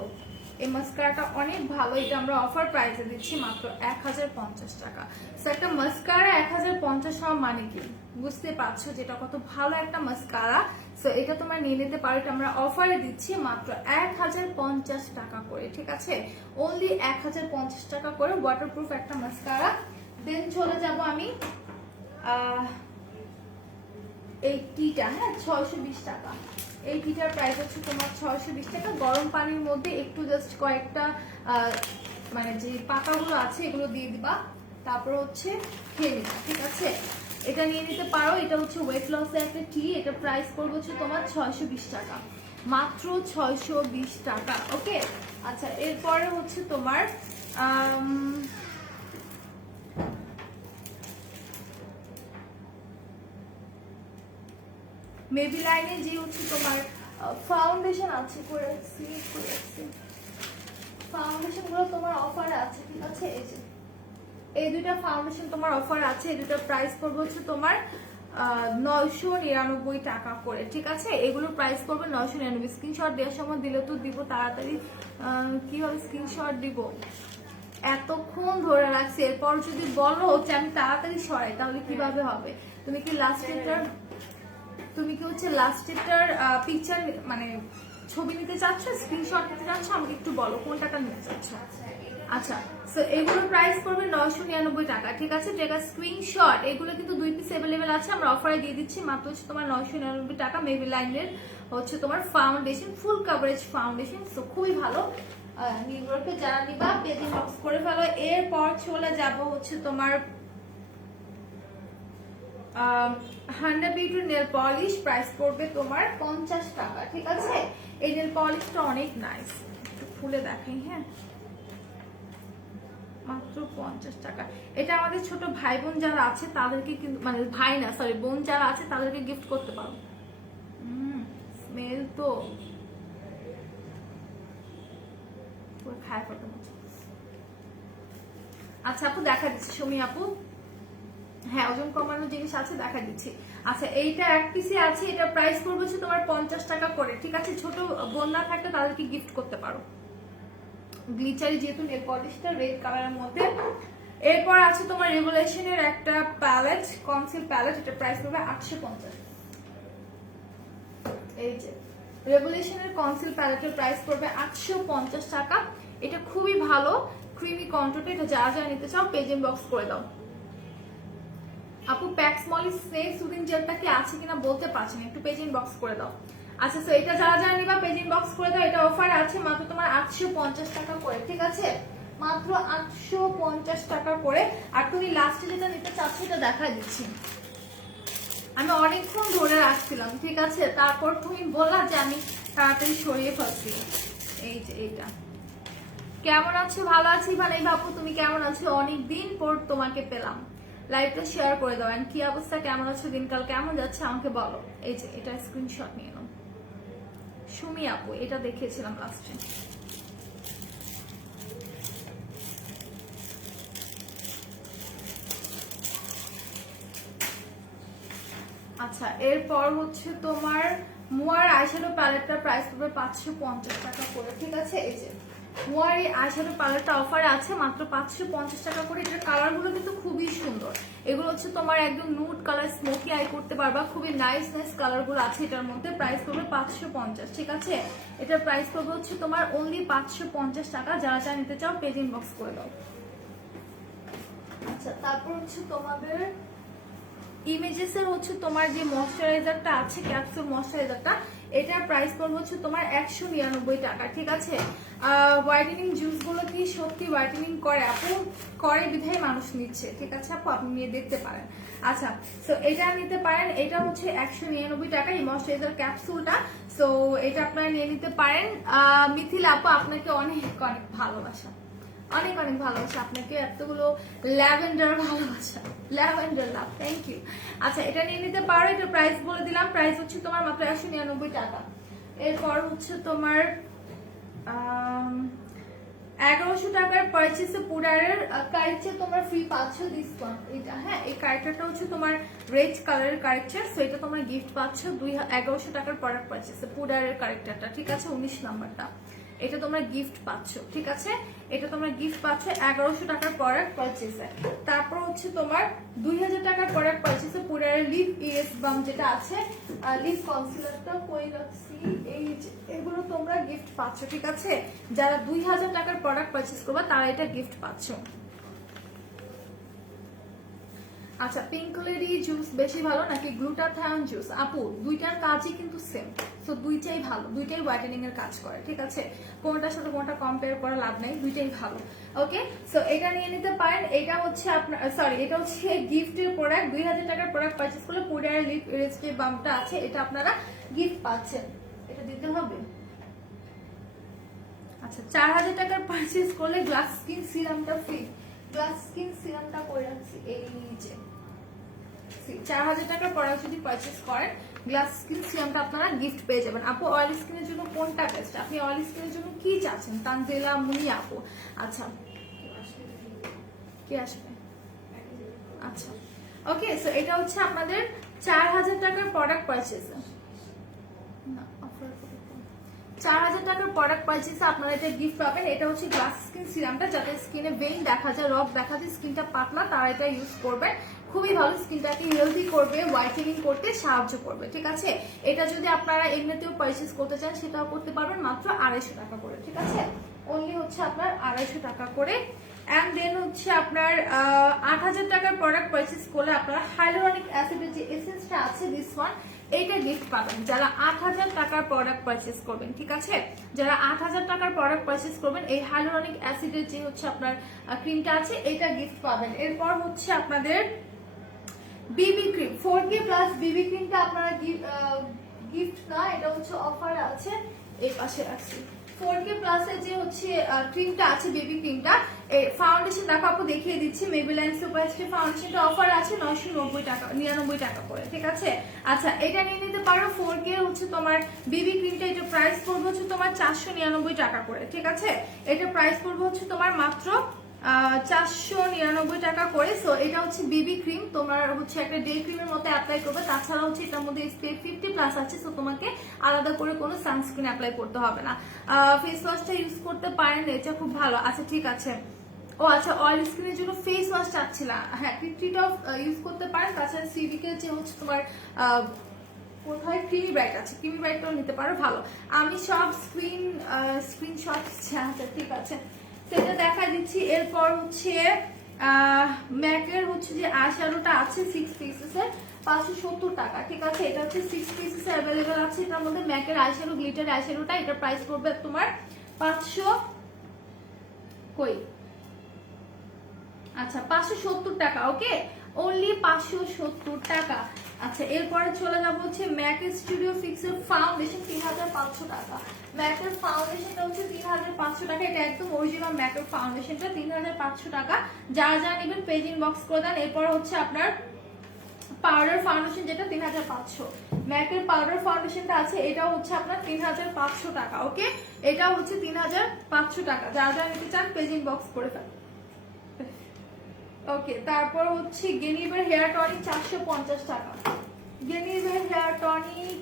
এই মাস্কারাটা অনেক ভালো। এটা আমরা অফার প্রাইসে দিচ্ছি মাত্র 1050 টাকা। সো একটা মাস্কারা 1050 হওয়া মানে কি বুঝতে পারছো, যেটা কত ভালো একটা মাস্কারা। সো এটা তোমরা নিয়ে নিতে পারো। এটা আমরা অফারে দিচ্ছি মাত্র 1050 টাকা করে, ঠিক আছে, অনলি 1050 টাকা করে ওয়াটারপ্রুফ একটা মাস্কারা। দেন চলে যাব আমি এই টিটা, হ্যাঁ 620 টাকা। এই টিটার প্রাইস হচ্ছে তোমার 620 টাকা। গরম পানির মধ্যে একটু জাস্ট কয়েকটা মানে যে পাতাগুলো আছে এগুলো দিয়ে দিবা, তারপর হচ্ছে খেয়ে নিবা, ঠিক আছে। এটা নিয়ে নিতে পারো। এটা হচ্ছে ওয়েট লসের একটা টি। এটা প্রাইস পড়বে হচ্ছে তোমার 620 টাকা, মাত্র 620 টাকা। ওকে, আচ্ছা, এরপরে হচ্ছে তোমার মেবিলাইনে যে হচ্ছে তোমার ফাউন্ডেশন আছে, ফাউন্ডেশন গুলো তোমার অফারে আছে, ঠিক আছে। এই দুইটা ফাউন্ডেশন তোমার অফার আছে। এই দুটার প্রাইস পড়বে হচ্ছে তোমার 999 টাকা করে, ঠিক আছে। এগুলোর প্রাইস পড়বে 999। স্ক্রিনশট দেওয়ার সময় দিলে তো দিব তাড়াতাড়ি, কিভাবে স্ক্রিনশট দিব, এতক্ষণ ধরে রাখছি। এরপর যদি বলো হচ্ছে আমি তাড়াতাড়ি সরাই তাহলে কিভাবে হবে? তুমি কি লাস্ট এটার পিকচার মানে ছবি নিতে চাচ্ছ, স্ক্রিনশট নিতে চাচ্ছ? আমাকে একটু বলো কোনটাটা নিতে চাচ্ছ। আচ্ছা, সো এগুলোর প্রাইস পড়বে 999 টাকা, ঠিক আছে। যেটা স্ক্রিনশট, এগুলো কিন্তু 2 পিস অ্যাভেলেবেল আছে, আমরা অফারে দিয়ে দিচ্ছি মাত্র হচ্ছে তোমার 999 টাকা। মেবিলাইনের হচ্ছে তোমার ফাউন্ডেশন, ফুল কভারেজ ফাউন্ডেশন। সো খুবই ভালো। নিউইয়র্কে যারা নিবা পেজ ইনবক্স করে ফেলো। এরপর চলে যাব হচ্ছে তোমার হান্ডা বিউটির নেল পলিশ। প্রাইস পড়বে তোমার 50 টাকা, ঠিক আছে। এই নেল পলিশটা অনেক নাইস, একটু খুলে দেখাই, হ্যাঁ, মাত্র 50 টাকা। এটা আমাদের ছোট ভাই বোন যারা আছে তাদেরকে কিন্তু, মানে ভাই না সরি বোন যারা আছে তাদেরকে গিফট করতে পারো। স্মেল তো খায় ফটো। আচ্ছা আপু দেখা দিচ্ছি, সুমি আপু, হ্যাঁ ওজন কমানোর জিনিস আছে দেখা দিচ্ছি। আচ্ছা, এইটা এক পিসে আছে। এটা প্রাইস পড়বে হচ্ছে তোমার 50 টাকা করে, ঠিক আছে। ছোট বোন না থাকলে তাদেরকে গিফট করতে পারো। গ্লিচারি যেহেতু নেল পলিশটা রেড কালারের মধ্যে। এরপর আছে তোমার রেভলিউশনের একটা প্যালেট, কনসিল প্যালেট। এটা প্রাইস পড়বে 850। এই যে রেভলিউশনের কনসিল প্যালেটের প্রাইস পড়বে 850 টাকা। এটা খুবই ভালো ক্রিমি কন্ট্রোল। এটা যা যা নিতে চাও পেজ ইনবক্স করে দাও। আপু প্যাক্স মলি স্নেক সুদিন জেলটা কি আছে কিনা বলতে পারছি না, একটু পেজ ইনবক্স করে দাও। আচ্ছা তো এটা যারা যারা নিবা পেজ ইনবক্স করে দাও। এটা অফার আছে মাত্র তোমার 850 টাকা করে, ঠিক আছে, মাত্র 850 টাকা করে। আর তুমি লাস্টে যেটা নিতে চাচ্ছ এটা দেখা দিচ্ছি, আমি অনেকক্ষণ ধরে রাখছিলাম, ঠিক আছে, তারপর তুমি বললা যে আমি তাড়াতাড়ি সরিয়ে ফেলছি। এই যে এইটা, কেমন আছো? ভালো আছি ভালোই। বাপু তুমি কেমন আছো? অনেকদিন পর তোমাকে পেলাম, লাইভটা শেয়ার করে দাও। কি অবস্থা, কেমন আছো, দিনকাল কেমন যাচ্ছে আমাকে বলো। এই যে এটা স্ক্রিনশট নিয়ে নাও। সুমি আপু এটা দেখিয়েছিলাম লাস্টে। আচ্ছা এরপর হচ্ছে তোমার মুয়ার আইশ্যাডো প্যালেটটার প্রাইস পড়বে 550 টাকা করে, ঠিক আছে। এই যে মুয়ার এই আইশ্যাডো প্যালেটটা অফারে আছে মাত্র 550 টাকা করে। এটার কালারগুলো কিন্তু খুবই সুন্দর, এগুলো হচ্ছে তোমার একদম নুড কালার, স্মোকি আই করতে পারবা, খুবই নাইস নাইস কালারগুলো আছে এটার মধ্যে। প্রাইস পড়বে 550, ঠিক আছে। এটার প্রাইস পড়বে হচ্ছে তোমার অনলি 550 টাকা। যারা যা নিতে চাও পেজ ইনবক্স করে দাও। আচ্ছা তারপর হচ্ছে তোমাদের ইমেজেসের হচ্ছে তোমার যে ময়শ্চারাইজারটা আছে, ক্যাপসুল ময়শ্চারাইজারটা, এটার প্রাইস পড়বে হচ্ছে তোমার 199 টাকা, ঠিক আছে। হোয়াইটেনিং জুস গুলো কি সত্যি হোয়াইটেনিং করে আপু? করে বিধায় মানুষ নিচ্ছে, ঠিক আছে আপু, আপনি নিয়ে দেখতে পারেন। আচ্ছা সো এটা নিতে পারেন, এটা হচ্ছে 199 টাকা এই ময়শ্চারাইজার ক্যাপসুলটা। সো এটা আপনারা নিয়ে নিতে পারেন। মিথিলা আপু আপনাকে অনেক অনেক ভালোবাসা, অনেক অনেক ভালোবাসা আপনাকে, এতগুলো ল্যাভেন্ডার ভালোবাসা, ল্যাভেন্ডার লাভ, থ্যাংক ইউ। আচ্ছা এটা নিয়ে নিতে পারো, এটা প্রাইস বলে দিলাম, প্রাইস হচ্ছে তোমার মাত্র 199 টাকা। এরপর হচ্ছে তোমার 1100 টাকার পারচেসে পুডারের কারেক্টার তোমার ফ্রি পাচ্ছ ডিসকাউন্ট। এটা হ্যাঁ, এই কারেক্টারটা হচ্ছে তোমার রেড কালারের কারেক্টার, সো এটা তোমরা গিফট পাচ্ছ 1100 টাকার প্রোডাক্ট পারচেসে পুডারের কারেক্টারটা, ঠিক আছে, 19 নাম্বারটা, এটা তোমরা গিফট পাচ্ছ, ঠিক আছে। এটা তোমরা গিফট পাচ্ছ 1100 টাকার প্রোডাক্ট পারচেসে। তারপর হচ্ছে তোমার 2000 টাকার প্রোডাক্ট পারচেসে পুডারের লিপ ইএস বাম যেটা আছে, লিপ কনসিলারটা কই রাখছি, এই এগুলো তোমরা গিফট পাচ্ছ, ঠিক আছে। যারা 2000 টাকার প্রোডাক্ট পারচেস করবে তারা এটা গিফট পাচ্ছ। আচ্ছা পিঙ্ক লেডি জুস বেশি ভালো নাকি গ্লুটাথায়ন জুস? আপু দুইটার কাজই কিন্তু সেম, সো দুইটাই ভালো, দুইটাই হোয়াইটেনিং এর কাজ করে, ঠিক আছে, কোনটার সাথে কোনটা কম্পেয়ার করা লাভ নেই, দুইটাই ভালো। ওকে সো এটা নিয়ে নিতে পারেন। এটা হচ্ছে আপনার সরি এটা হচ্ছে গিফটের প্রোডাক্ট, 2000 টাকার প্রোডাক্ট পারচেস করলে পুডার লিপ ইরেজ যে বামটা আছে এটা আপনারা গিফট পাচ্ছেন, এটা দিতে হবে। আচ্ছা 4000 টাকার পারচেস করলে গ্লাস স্কিন সিরামটা ফ্রি, গ্লাস স্কিন সিরামটা করে রাখছি এই যে 4000 টাকার প্রোডাক্ট যদি পারচেস করেন গ্লাস স্কিন সিরামটা আপনারা গিফট পেয়ে যাবেন। আপু অয়েল স্কিনের জন্য কোনটা বেস্ট? আপনি অয়েল স্কিনের জন্য কি চাচ্ছেন? তানজিলা মুনি আপু, আচ্ছা কি আসবে? আচ্ছা ওকে সো এটা হচ্ছে আপনাদের 4000 টাকার প্রোডাক্ট পারচেস, না অফার 4000 টাকার প্রোডাক্ট পারচেসে আপনারা এটা গিফট পাবেন। এটা হচ্ছে গ্লাস স্কিন সিরামটা, যাতে স্কিনে ভেইন দেখা যায়, রক দেখা যায়, স্কিনটা পাতলা, তারা এটা ইউজ করবে, খুবই ভালো, স্কিনটাকে হেলদি করবে, হোয়াইটেনিং করতে সাহায্য করবে, ঠিক আছে। এটা যদি আপনারা এমনিতেও পারচেস করতে চান সেটাও করতে পারবেন মাত্র 250 টাকা করে, ঠিক আছে, অনলি হচ্ছে আপনার 250 টাকা করে। অ্যান্ড দেন হচ্ছে আপনার 8000 টাকার প্রোডাক্ট পারচেস করলে আপনারা হাইলোরনিক অ্যাসিডের যে এসেন্সটা আছে দিস ওয়ান, এইটা গিফট পাবেন যারা 8000 টাকার প্রোডাক্ট পারচেস করবেন, ঠিক আছে। যারা 8000 টাকার প্রোডাক্ট পারচেস করবেন এই হাইলোরনিক অ্যাসিডের যে হচ্ছে আপনার ক্রিমটা আছে এটা গিফট পাবেন। এরপর হচ্ছে আপনাদের বিবি ক্রিম 4K প্লাস বিবি ক্রিমটা আপনারা গিফট না, এটা হচ্ছে অফার আছে, এই পাশে রাখছি। 4K প্লাসের যে হচ্ছে ক্রিমটা আছে বেবি ক্রিমটা, ফাউন্ডেশন দেখো আপু দেখিয়ে দিচ্ছি, মেবিলাইন সুপারস্টার ফাউন্ডেশনটা অফার আছে 990 টাকা 99 টাকা করে, ঠিক আছে। আচ্ছা এটা নিয়ে নিতে পারো 4K হচ্ছে তোমার বিবি ক্রিমটা, এটা প্রাইস পড়বে হচ্ছে তোমার 499 টাকা করে, ঠিক আছে। এটা প্রাইস পড়বে হচ্ছে তোমার মাত্র 499 টাকা করে। সো এটা হচ্ছে বিবি ক্রিম, তোমার হচ্ছে একটা ডে ক্রিমের মতো অ্যাপ্লাই করবে, তাছাড়া হচ্ছে এটার মধ্যে SPF 50+ আছে, সো তোমাকে আলাদা করে কোনো সানস্ক্রিন অ্যাপ্লাই করতে হবে না। ফেস ওয়াশটা ইউজ করতে পারেন, এটা খুব ভালো। আচ্ছা ঠিক আছে, ও আচ্ছা অয়েল স্কিনের জন্য ফেস ওয়াশ চাচ্ছিলাম, হ্যাঁ টিটঅফ ইউজ করতে পারেন, তাছাড়া সিভিকের যে হচ্ছে তোমার কোথায় ক্রিমি ব্রাইট আছে, ক্রিমি ব্রাইটটাও নিতে পারো, ভালো। আমি সব স্ক্রিনশট, আচ্ছা ঠিক আছে সেটা দেখা দিচ্ছি। এরপর হচ্ছে ম্যাকের হচ্ছে যে আইশ্যাডোটা আছে 6 পিসেসের 570 টাকা, ঠিক আছে। এটা হচ্ছে 6 পিসেস অ্যাভেলেবেল আছে। এটার মধ্যে ম্যাকের আইশ্যাডো গ্লিটার আইশ্যাডোটা, এটা প্রাইস পড়বে তোমার 500 কই আচ্ছা 570 টাকা, ওকে, অনলি 570 টাকা। আচ্ছা এরপরে চলে যাবো হচ্ছে ম্যাক স্টুডিও ফিক্সের ফাউন্ডেশন 3500 টাকা। ম্যাকের ফাউন্ডেশনটা হচ্ছে 3500 টাকা, এটা একদম অরিজিনাল ম্যাকের ফাউন্ডেশনটা 3500 টাকা। যারা যারা নেবেন পেজ ইনবক্স করে দেন। এরপর হচ্ছে আপনার পাউডার ফাউন্ডেশন যেটা 3500, ম্যাকের পাউডার ফাউন্ডেশনটা আছে, এটা হচ্ছে আপনার 3500 টাকা, ওকে, এটা হচ্ছে 3500 টাকা। যারা যারা নিতে চান পেজ ইনবক্স করে দেন। ওকে, তারপর হচ্ছে গেনিভার হেয়ার টনিক 450 টাকা। গেনিভার হেয়ার টনিক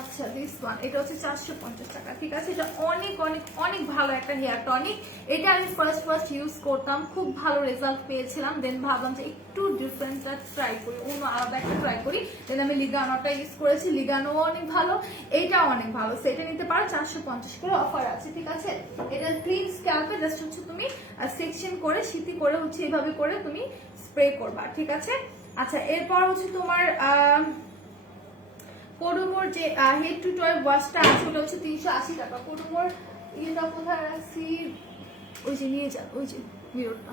আচ্ছা দিস ওয়ান, এটা হচ্ছে 450 টাকা, ঠিক আছে। এটা অনেক অনেক অনেক ভালো একটা হেয়ার টনিক। এটা আমি ফার্স্ট ইউজ করতাম, খুব ভালো রেজাল্ট পেয়েছিলাম। দেন ভাবলাম যে একটু ডিফারেন্টটা ট্রাই করি, অন্য আলাদা একটা ট্রাই করি। দেন আমি লিগানোটা ইউজ করেছি, লিগানো অনেক ভালো, এইটাও অনেক ভালো। সেটা নিতে পারো, 450 করে অফার আছে, ঠিক আছে। এটা ক্লিন স্ক্যাল্পে জাস্ট হচ্ছে তুমি সেকশন করে সিটি করে হচ্ছে এইভাবে করে তুমি স্প্রে করবা, ঠিক আছে। আচ্ছা এরপর হচ্ছে তোমার কোডোমোর যে হেড টু টয় ওয়াশটা আছে ওটা হচ্ছে 380 টাকা। কোডোমোর এটা কোথায় রাখছি, ওই যে নিয়ে যান, ওই যে মিররটা।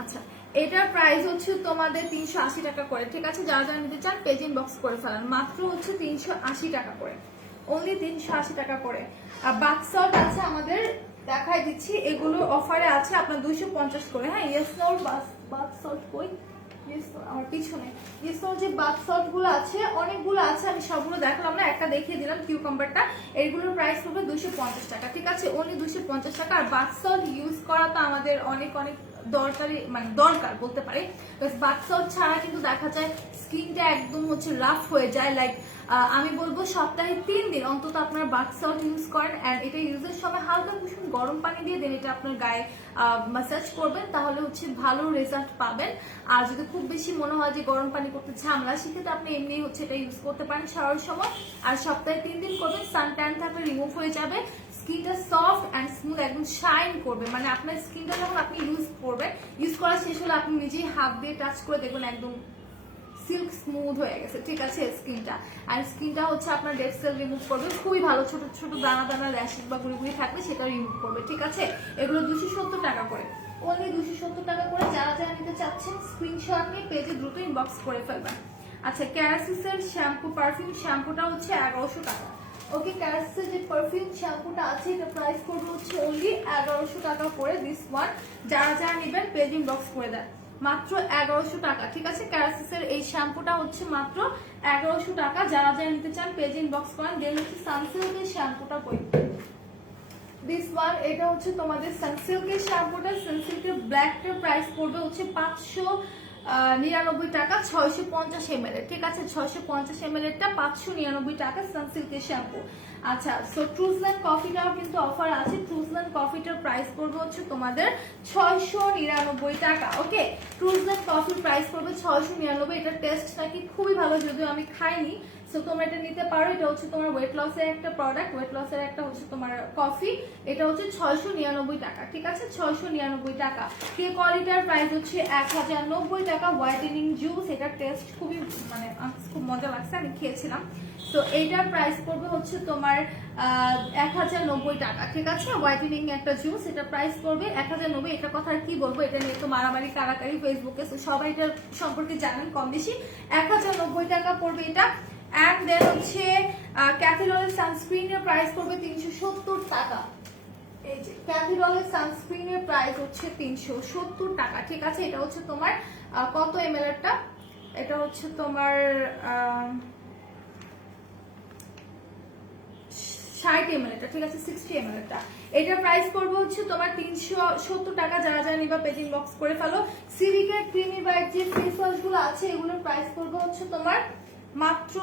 আচ্ছা এটার প্রাইস হচ্ছে তোমাদের 380 টাকা করে, ঠিক আছে। যারা যারা নিতে চান পেজ ইনবক্স করে ফেলান, মাত্র হচ্ছে 380 টাকা করে, অনলি 380 টাকা করে। আর বাথ সল্ট আছে আমাদের, দেখাই দিচ্ছি, এগুলো অফারে আছে আপনার 250 করে। হ্যাঁ ইয়েস নোর বাথ সল্ট কই, আমার পিছনে যে বাথ সল্ট গুলো আছে অনেকগুলো আছে, আমি সবগুলো দেখালাম না, একটা দেখিয়ে দিলাম কিউকাম্বারটা। এগুলোর প্রাইস হবে 250 টাকা, ঠিক আছে, অনলি 250 টাকা। আর বাথ সল্ট ইউজ করা তো আমাদের অনেক অনেক দরকারি, মানে দরকার বলতে পারি। বাথ সল্ট ছাড়া কিন্তু দেখা যায় স্কিনটা একদম হচ্ছে রাফ হয়ে যায়। লাইক আমি বলবো সপ্তাহে 3 দিন অন্তত আপনার বাথ সল্ট ইউজ করেন। অ্যান্ড এটা ইউজের সময় হালকা কুসুম গরম পানি দিয়ে দেন এটা আপনার গায়ে ম্যাসাজ করবেন, তাহলে হচ্ছে ভালো রেজাল্ট পাবেন। আর যদি খুব বেশি মনে হয় যে গরম পানি করতে ঝামেলা, সেক্ষেত্রে আপনি এমনি হচ্ছে এটা ইউজ করতে পারেন সারার সময়। আর সপ্তাহে 3 দিন করবেন, সান ট্যান থাকলে রিমুভ হয়ে যাবে, স্কিনটা সফট অ্যান্ড স্মুথ একদম শাইন করবে। মানে আপনার স্কিনটা যখন আপনি ইউজ করবেন, ইউজ করা শেষ হলে আপনি নিজেই হাত দিয়ে টাচ করে দেখবেন একদম সিল্ক স্মুথ হয়ে গেছে, ঠিক আছে স্কিনটা। আর স্কিনটা হচ্ছে আপনার ডেড সেল রিমুভ করবে, খুবই ভালো। ছোট ছোট দানা দানা র্যাশেস বা গুড়ি থাকবে সেটা রিমুভ করবে, ঠিক আছে। এগুলো 270 টাকা করে, অনলি 270 টাকা করে। যারা যারা নিতে চাচ্ছেন স্ক্রিনশট নিয়ে পেজে দ্রুত ইনবক্স করে ফেলবেন। আচ্ছা ক্যারাসিসের শ্যাম্পু পারফিউম শ্যাম্পুটা হচ্ছে 1100 টাকা, ওকে। ক্যারাসিসের যে পারফিউম শ্যাম্পুটা আছে এটা প্রাইস করবে হচ্ছে অনলি 1100 টাকা করে, দিস ওয়ান। যারা যারা নেবেন পেজ ইনবক্স করে দেন, মাত্র 1100 টাকা, ঠিক আছে। ক্যারাসিসের এই শ্যাম্পুটা হচ্ছে মাত্র 1100 টাকা। যারা যারা নিতে চান পেজ ইনবক্স করেন। দেন হচ্ছে সানসিল্কের শ্যাম্পুটা কই, দিস ওয়ান, এটা হচ্ছে তোমাদের সানসিল্কের শ্যাম্পুটা। সানসিল্কের ব্ল্যাকটার প্রাইস পড়বে হচ্ছে 599 টাকা, 650 ml, ঠিক আছে। 650 ml এরটা 599 টাকা সানসিল্কের শ্যাম্পু। আচ্ছা সো ট্রুজল্যান্ড কফিটাও কিন্তু অফার আছে। ট্রুজল্যান্ড কফিটার প্রাইস পড়বে হচ্ছে তোমাদের 699 টাকা, ওকে। ট্রুজল্যান্ড কফির প্রাইস পড়বে 699। এটার টেস্ট নাকি খুবই ভালো, যদিও আমি খাইনি। সো তোমরা এটা নিতে পারো। এটা হচ্ছে তোমার ওয়েট লসের একটা প্রোডাক্ট, ওয়েট লসের একটা হচ্ছে তোমার কফি। এটা হচ্ছে 699 টাকা, ঠিক আছে, 699 টাকা। কে কোয়ালিটির প্রাইস হচ্ছে 1090 টাকা। হোয়াইটেনিং জুস, এটার টেস্ট খুবই মানে খুব মজা লাগছে, আমি খেয়েছিলাম। তো এইটার প্রাইস পড়বে হচ্ছে তোমার 1090 টাকা, ঠিক আছে। হোয়াইটেনিং একটা জুস, এটা প্রাইস পড়বে 1090। এটা কথা আর কি বলবো, এটা নিয়ে তো মারামারি কারাকারি ফেসবুকে, সবাই এটা সম্পর্কে জানেন কম বেশি। 1090 টাকা পড়বে এটা। অ্যান্ড দেন হচ্ছে ক্যাথিডলের সানস্ক্রিনের প্রাইস পড়বে 370 টাকা। এই যে ক্যাথিডলের সানস্ক্রিনের প্রাইস হচ্ছে 370 টাকা, ঠিক আছে। এটা হচ্ছে তোমার কত ml এরটা, এটা হচ্ছে তোমার 60 ml এটা, ঠিক আছে, 60 ml এটা। এটার প্রাইস পড়বে হচ্ছে তোমার 370 টাকা। যারা যারা নিবা পেজ ইনবক্স করে ফেলো। সিভিকের ক্রিমি ব্রাইট যে ফেস ওয়াশ গুলো আছে এগুলোর প্রাইস পড়বে হচ্ছে তোমার মাত্র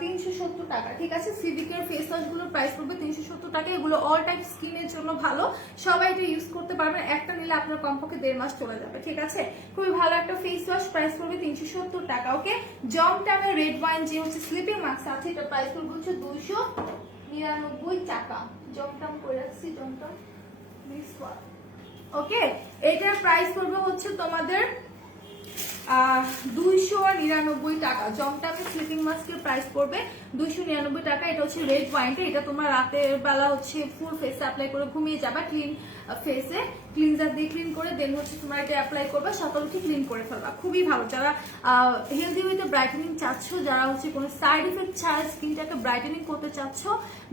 370 টাকা, ঠিক আছে। সিভিকের ফেস ওয়াশ গুলোর প্রাইস পড়বে 370 টাকা। এগুলো অল টাইপ স্কিনের জন্য ভালো, সবাই এটা ইউজ করতে পারবেন। একটা নিলে আপনার কমপক্ষে 1.5 মাস চলে যাবে, ঠিক আছে। খুবই ভালো একটা ফেস ওয়াশ, প্রাইস পড়বে 370 টাকা, ওকে। জমটামের রেড ওয়াইন যে হচ্ছে স্লিপিং মাস্ক আছে, এটা প্রাইস পড়বে হচ্ছে 299 টাকা। জমটাম করে রাখছি, জমটাম দিস ওয়ান ওকে, এটার প্রাইস পড়বে হচ্ছে তোমাদের 299 টাকা। জমটামি স্লিপিং মাস্কের প্রাইস পড়বে 299 টাকা। এটা হচ্ছে রেড ওয়াইনটা, এটা তোমার রাতের বেলা হচ্ছে ফুল ফেসে অ্যাপ্লাই করে ঘুমিয়ে যাবা, ক্লিন ফেসে ক্লিনজার দিয়ে ক্লিন করে দেন হচ্ছে তোমার এটা অ্যাপ্লাই করবা, সকালে উঠে ক্লিন করে ফেলবা। খুবই ভালো যারা হেলদি ওয়েতে ব্রাইটেনিং চাচ্ছ, যারা হচ্ছে কোনো সাইড ইফেক্ট ছাড়া স্কিনটাকে ব্রাইটেনিং করতে চাচ্ছ,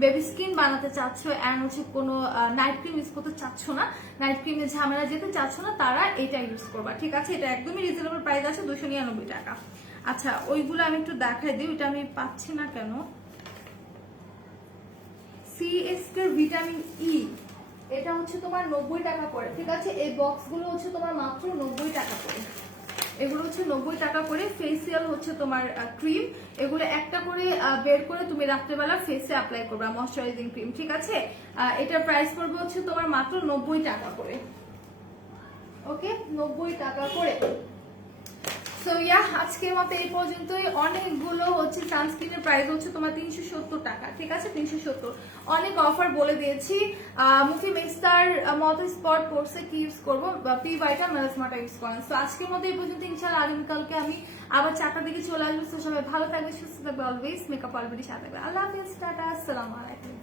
বেবি স্কিন বানাতে চাচ্ছ, অ্যান্ড হচ্ছে কোনো নাইট ক্রিম ইউজ করতে চাচ্ছ না, নাইট ক্রিমের ঝামেলা যেতে চাচ্ছ না, তারা এটা ইউজ করবা। ঠিক আছে, এটা একদমই রিজনেবল প্রাইস আছে 299 টাকা। আচ্ছা, ওইগুলো আমি একটু দেখাই দিই, ওইটা আমি পাচ্ছি না কেন। সিএসকে ভিটামিন ই, এটা হচ্ছে তোমার 90 টাকা করে। ঠিক আছে, এই বক্সগুলো হচ্ছে তোমার মাত্র 90 টাকা করে। এগুলো হচ্ছে 90 টাকা করে। ফেসিয়াল হচ্ছে তোমার ক্রিম, এগুলো একটা করে বের করে তুমি রাত্রেবেলা ফেসে অ্যাপ্লাই করবে, ময়শ্চারাইজিং ক্রিম। ঠিক আছে, এটার প্রাইস পড়বে হচ্ছে তোমার মাত্র 90 টাকা করে। ওকে, 90 টাকা করে। সো ইয়া, আজকের মতো এই পর্যন্তই। অনেকগুলো হচ্ছে সানস্ক্রিনের প্রাইস হচ্ছে তোমার 370 টাকা। ঠিক আছে, 370। অনেক অফার বলে দিয়েছি। মুফি মিক্সটার মতো স্পট পড়ছে কি ইউজ করবো, পি ভাইটা মেলাসমাটা ইউজ করেন। সো আজকের মতো এই পর্যন্ত। ইনশাআল্লাহ আগামীকালকে আমি আবার 4টার দিকে চলে আসবো। সবাই ভালো থাকবে, সুস্থ থাকবে, অলওয়েজ মেকআপ অলরেডি সাথে থাকবে। আল্লাহ হাফিজ, টাটা, আসসালামু আলাইকুম।